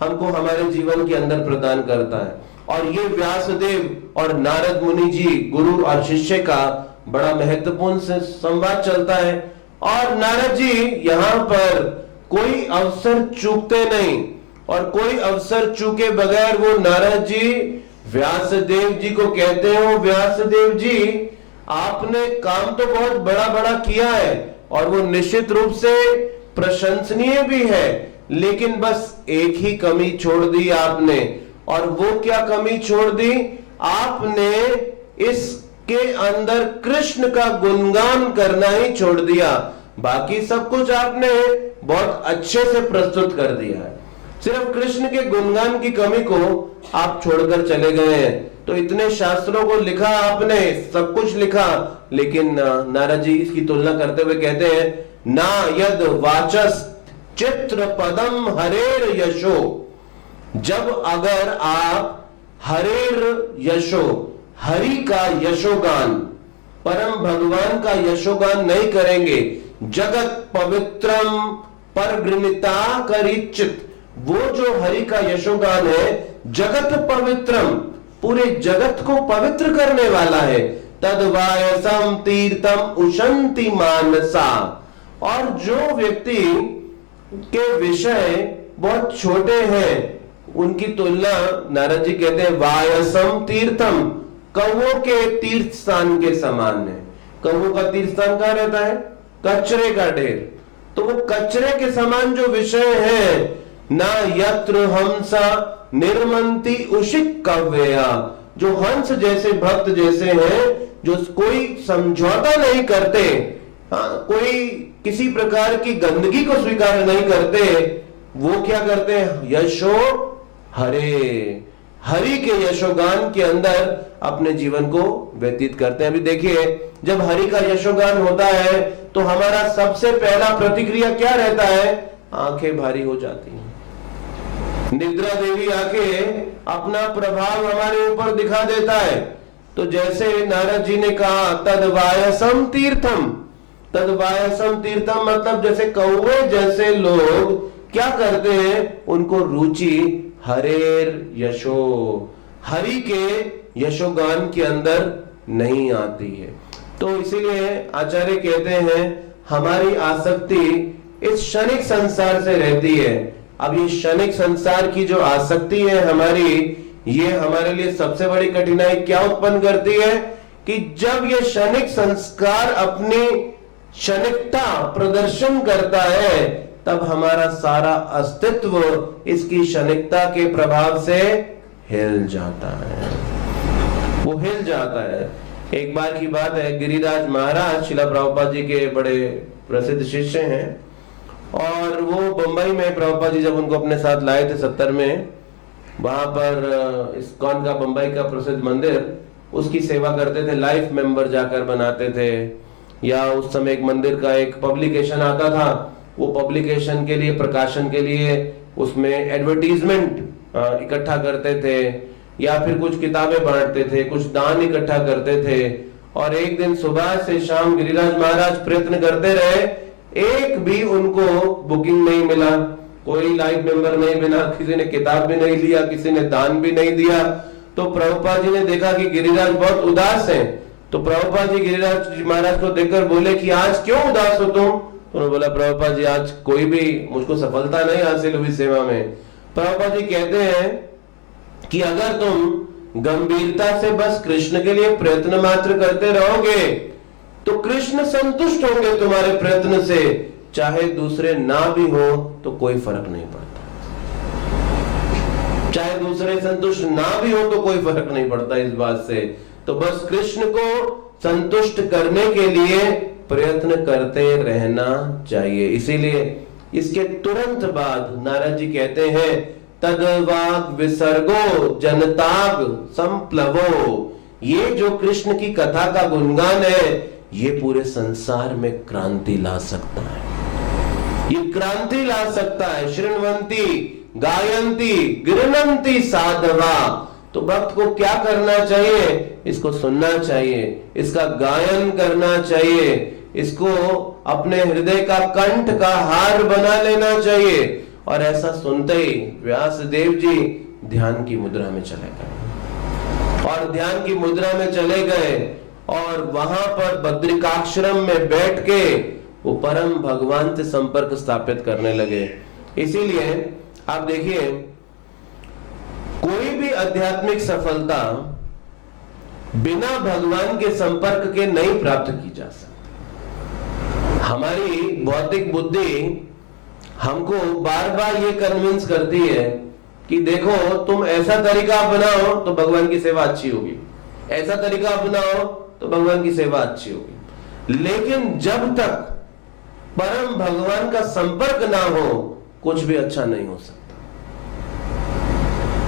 हमको हमारे जीवन के अंदर प्रदान करता है। और ये व्यासदेव और नारद मुनि जी, गुरु और शिष्य का बड़ा महत्वपूर्ण संवाद चलता है। और नारद जी यहाँ पर कोई अवसर चूकते नहीं, और कोई अवसर चूके बगैर वो नारद जी व्यासदेव जी को कहते हो व्यासदेव जी आपने काम तो बहुत बड़ा बड़ा किया है और वो निश्चित रूप से प्रशंसनीय भी है, लेकिन बस एक ही कमी छोड़ दी आपने। और वो क्या कमी छोड़ दी? आपने इसके अंदर कृष्ण का गुणगान करना ही छोड़ दिया। बाकी सब कुछ आपने बहुत अच्छे से प्रस्तुत कर दिया है, सिर्फ कृष्ण के गुणगान की कमी को आप छोड़कर चले गए हैं। तो इतने शास्त्रों को लिखा आपने, सब कुछ लिखा, लेकिन नारद जी इसकी तुलना करते हुए कहते हैं ना यद वाचस चित्र पदम हरेर यशो। जब अगर आप हरेर यशो, हरि का यशोगान, परम भगवान का यशोगान नहीं करेंगे, जगत पवित्रम परगृणिता करिचित, वो जो हरि का यशोगान है जगत पवित्रम, पूरे जगत को पवित्र करने वाला है। तद्वायसम तीर्थम उशंति मानसा। और जो व्यक्ति के विषय बहुत छोटे हैं उनकी तुलना नारद जी कहते हैं वायसम तीर्थम, कौओं के तीर्थ स्थान के समान है। कौओं का तीर्थ स्थान कहां रहता है? कचरे का ढेर। तो वो कचरे के समान जो विषय है, ना यत्र हंसा निर्मंती उशिक कव्या, जो हंस जैसे भक्त जैसे हैं, जो कोई समझौता नहीं करते, कोई किसी प्रकार की गंदगी को स्वीकार नहीं करते, वो क्या करते हैं? यशो हरे, हरि के यशोगान के अंदर अपने जीवन को व्यतीत करते हैं। अभी देखिए जब हरि का यशोगान होता है तो हमारा सबसे पहला प्रतिक्रिया क्या रहता है? आंखें भारी हो जाती हैं। निद्रा देवी आके अपना प्रभाव हमारे ऊपर दिखा देता है। तो जैसे नारद जी ने कहा तद्वायसम तीर्थम, तद्वायसम तीर्थम मतलब जैसे कौवे जैसे लोग क्या करते हैं, उनको रुचि हरेर यशो, हरि के यशोगान के अंदर नहीं आती है। तो इसीलिए आचार्य कहते हैं हमारी आसक्ति इस क्षणिक संसार से रहती है। अब ये क्षणिक संसार की जो आसक्ति है हमारी, ये हमारे लिए सबसे बड़ी कठिनाई क्या उत्पन्न करती है कि जब ये क्षणिक संस्कार अपनी क्षणिकता प्रदर्शन करता है, तब हमारा सारा अस्तित्व इसकी क्षणिकता के प्रभाव से हिल जाता है, वो हिल जाता है। एक बार की बात है, गिरिराज महाराज शिला प्रभुपाद जी के बड़े प्रसिद्ध शिष्य हैं, और वो बंबई में प्रभुपाद जी जब उनको अपने साथ लाए थे 70 में, वहां पर इस्कॉन का बंबई का प्रसिद्ध मंदिर, उसकी सेवा करते थे, लाइफ मेंबर जाकर बनाते थे। या उस समय एक मंदिर का एक पब्लिकेशन आता था, वो पब्लिकेशन के लिए, प्रकाशन के लिए उसमें एडवर्टीजमेंट इकट्ठा करते थे, या फिर कुछ किताबें बांटते थे, कुछ दान इकट्ठा करते थे। और एक दिन सुबह से शाम गिरिराज महाराज प्रयत्न करते रहे, एक भी उनको बुकिंग नहीं मिला, कोई लाइफ मेंबर नहीं बना, किसी ने किताब भी नहीं लिया, किसी ने दान भी नहीं दिया। तो प्रभुपाद जी ने देखा कि गिरिराज बहुत उदास हैं। तो प्रभुपाद जी गिरिराज महाराज को देखकर बोले कि आज क्यों उदास हो तुम? उन्होंने बोला प्रभुपाद जी आज कोई भी मुझको सफलता नहीं हासिल हुई सेवा में। प्रभुपाद जी कहते हैं कि अगर तुम गंभीरता से बस कृष्ण के लिए प्रयत्न मात्र करते रहोगे तो कृष्ण संतुष्ट होंगे तुम्हारे प्रयत्न से, चाहे दूसरे ना भी हो तो कोई फर्क नहीं पड़ता, चाहे दूसरे संतुष्ट ना भी हो तो कोई फर्क नहीं पड़ता इस बात से। तो बस कृष्ण को संतुष्ट करने के लिए प्रयत्न करते रहना चाहिए। इसीलिए इसके तुरंत बाद नारद जी कहते हैं तद्वाग विसर्गो जनताग संप्लवो, ये जो कृष्ण की कथा का गुणगान है ये पूरे संसार में क्रांति ला सकता है, ये क्रांति ला सकता है। शृण्वन्ति गायन्ति गृह्णन्ति साधवा, तो भक्त को क्या करना चाहिए? इसको सुनना चाहिए, इसका गायन करना चाहिए, इसको अपने हृदय का कंठ का हार बना लेना चाहिए। और ऐसा सुनते ही व्यासदेव जी ध्यान की मुद्रा में चले गए, और ध्यान की मुद्रा में चले गए और वहां पर बद्रिकाश्रम में बैठ के वो परम भगवान से संपर्क स्थापित करने लगे। इसीलिए आप देखिए कोई भी आध्यात्मिक सफलता बिना भगवान के संपर्क के नहीं प्राप्त की जा सकती। हमारी भौतिक बुद्धि हमको बार बार ये कन्विंस करती है कि देखो तुम ऐसा तरीका अपनाओ तो भगवान की सेवा अच्छी होगी, ऐसा तरीका अपनाओ तो भगवान की सेवा अच्छी होगी। लेकिन जब तक परम भगवान का संपर्क ना हो कुछ भी अच्छा नहीं हो सकता,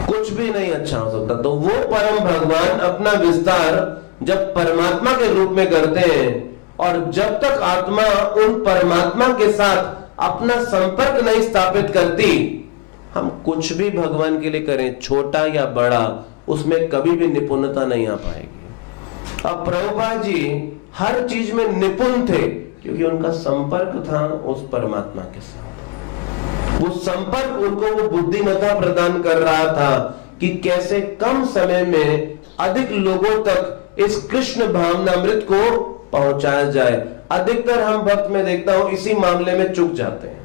कुछ भी नहीं अच्छा हो सकता। तो वो परम भगवान अपना विस्तार जब परमात्मा के रूप में करते हैं, और जब तक आत्मा उन परमात्मा के साथ अपना संपर्क नहीं स्थापित करती, हम कुछ भी भगवान के लिए करें छोटा या बड़ा, उसमें कभी भी निपुणता नहीं आ पाएगी। अब प्रभुपाद जी हर चीज में निपुण थे क्योंकि उनका संपर्क था उस परमात्मा के साथ। वो संपर्क उनको वो बुद्धिमत्ता प्रदान कर रहा था कि कैसे कम समय में अधिक लोगों तक इस कृष्ण भावनामृत को पहुंचाया जाए। अधिकतर हम भक्त में देखता हूं इसी मामले में चूक जाते हैं।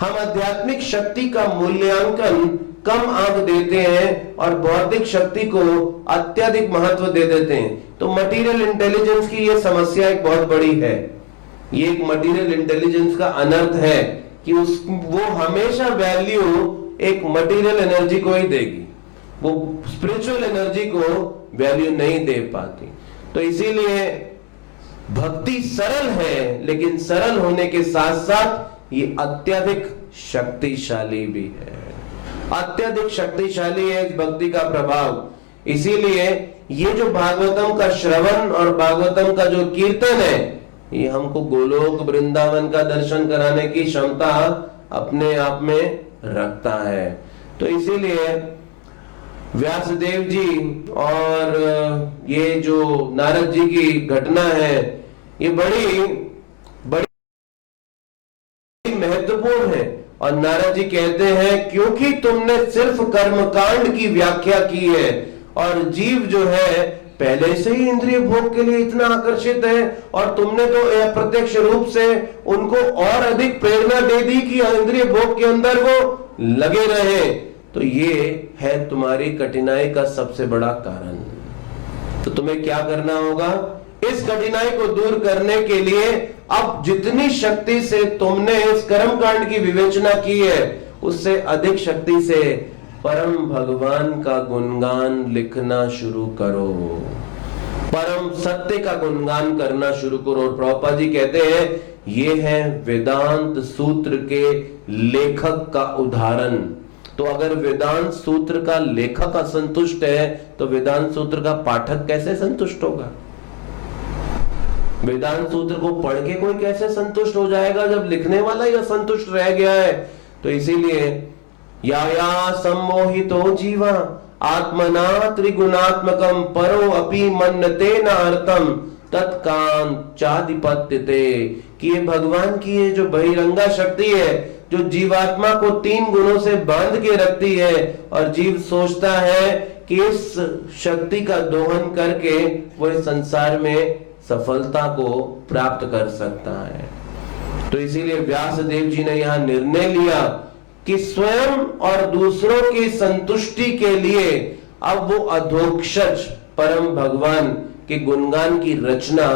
हम आध्यात्मिक शक्ति का मूल्यांकन कम आंक देते हैं और बौद्धिक शक्ति को अत्यधिक महत्व दे देते हैं। तो मटेरियल इंटेलिजेंस की ये समस्या एक बहुत बड़ी है। ये एक मटेरियल इंटेलिजेंस का अनर्थ है कि वो हमेशा वैल्यू एक मटेरियल एनर्जी को ही देगी, वो स्पिरिचुअल एनर्जी को वैल्यू नहीं दे पाती। तो इसीलिए भक्ति सरल है, लेकिन सरल होने के साथ साथ ये अत्यधिक शक्तिशाली भी है, अत्यधिक शक्तिशाली है इस भक्ति का प्रभाव। इसीलिए ये जो भागवतम का श्रवण और भागवतम का जो कीर्तन है, ये हमको गोलोक वृंदावन का दर्शन कराने की क्षमता अपने आप में रखता है। तो इसीलिए व्यासदेव जी और ये जो नारद जी की घटना है, ये बड़ी महत्वपूर्ण है। और नारद जी कहते हैं क्योंकि तुमने सिर्फ कर्मकांड की व्याख्या की है और जीव जो है पहले से ही इंद्रिय भोग के लिए इतना आकर्षित है, और तुमने तो अप्रत्यक्ष रूप से उनको और अधिक प्रेरणा दे दी कि इंद्रिय भोग के अंदर वो लगे रहे, तो ये है तुम्हारी कठिनाई का सबसे बड़ा कारण। तो तुम्हें क्या करना होगा? इस कठिनाई को दूर करने के लिए अब जितनी शक्ति से तुमने इस कर्मकांड की विवेचना की है, उससे अधिक शक्ति से परम भगवान का गुणगान लिखना शुरू करो, परम सत्य का गुणगान करना शुरू करो। और प्रभुपाद जी कहते हैं ये है वेदांत सूत्र के लेखक का उदाहरण। तो अगर वेदांत सूत्र का लेखक असंतुष्ट है तो वेदांत सूत्र का पाठक कैसे संतुष्ट होगा? वेदांत सूत्र को पढ़ के कोई कैसे संतुष्ट हो जाएगा जब लिखने वाला ही असंतुष्ट रह गया है? तो इसीलिए या सम्मोहितो जीवा आत्मना त्रिगुणात्मकम परो अपि मन्नते न अर्थम तत्कांचाधिपत्यते, कि ये भगवान की ये जो बहिरंगा शक्ति है जो जीवात्मा को 3 गुणों से बांध के रखती है, और जीव सोचता है कि इस शक्ति का दोहन करके वो इस संसार में सफलता को प्राप्त कर सकता है। तो इसीलिए व्यासदेव जी ने यहां निर्णय लिया कि स्वयं और दूसरों की संतुष्टि के लिए अब वो अधोक्षज परम भगवान के गुणगान की रचना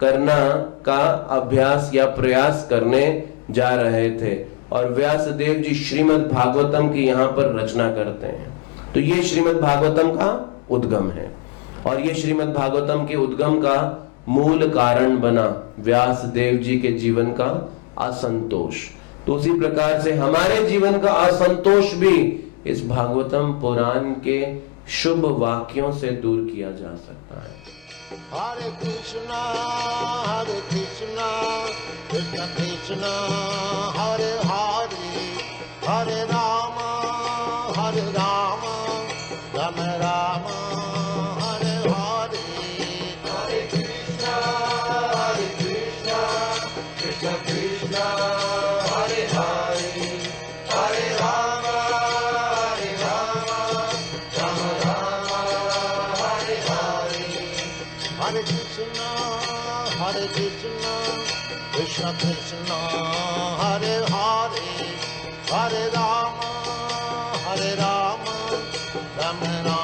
करना का अभ्यास या प्रयास करने जा रहे थे। और व्यासदेव जी श्रीमद् भागवतम की यहाँ पर रचना करते हैं। तो ये श्रीमद् भागवतम का उद्गम है, और ये श्रीमद् भागवतम के उद्गम का मूल कारण बना व्यासदेव जी के जीवन का असंतोष। तो उसी प्रकार से हमारे जीवन का असंतोष भी इस भागवतम पुराण के शुभ वाक्यों से दूर किया जा सकता है। हरे कृष्णा कृष्ण कृष्ण हरे हरे, हरे राम राम राम हरे हरे। हरे कृष्ण कृष्ण कृष्ण हरे हरे, हरे राम राम राम हरे हरे। हरे कृष्ण कृष्ण कृष्ण हरे हरे, हरे राम राम राम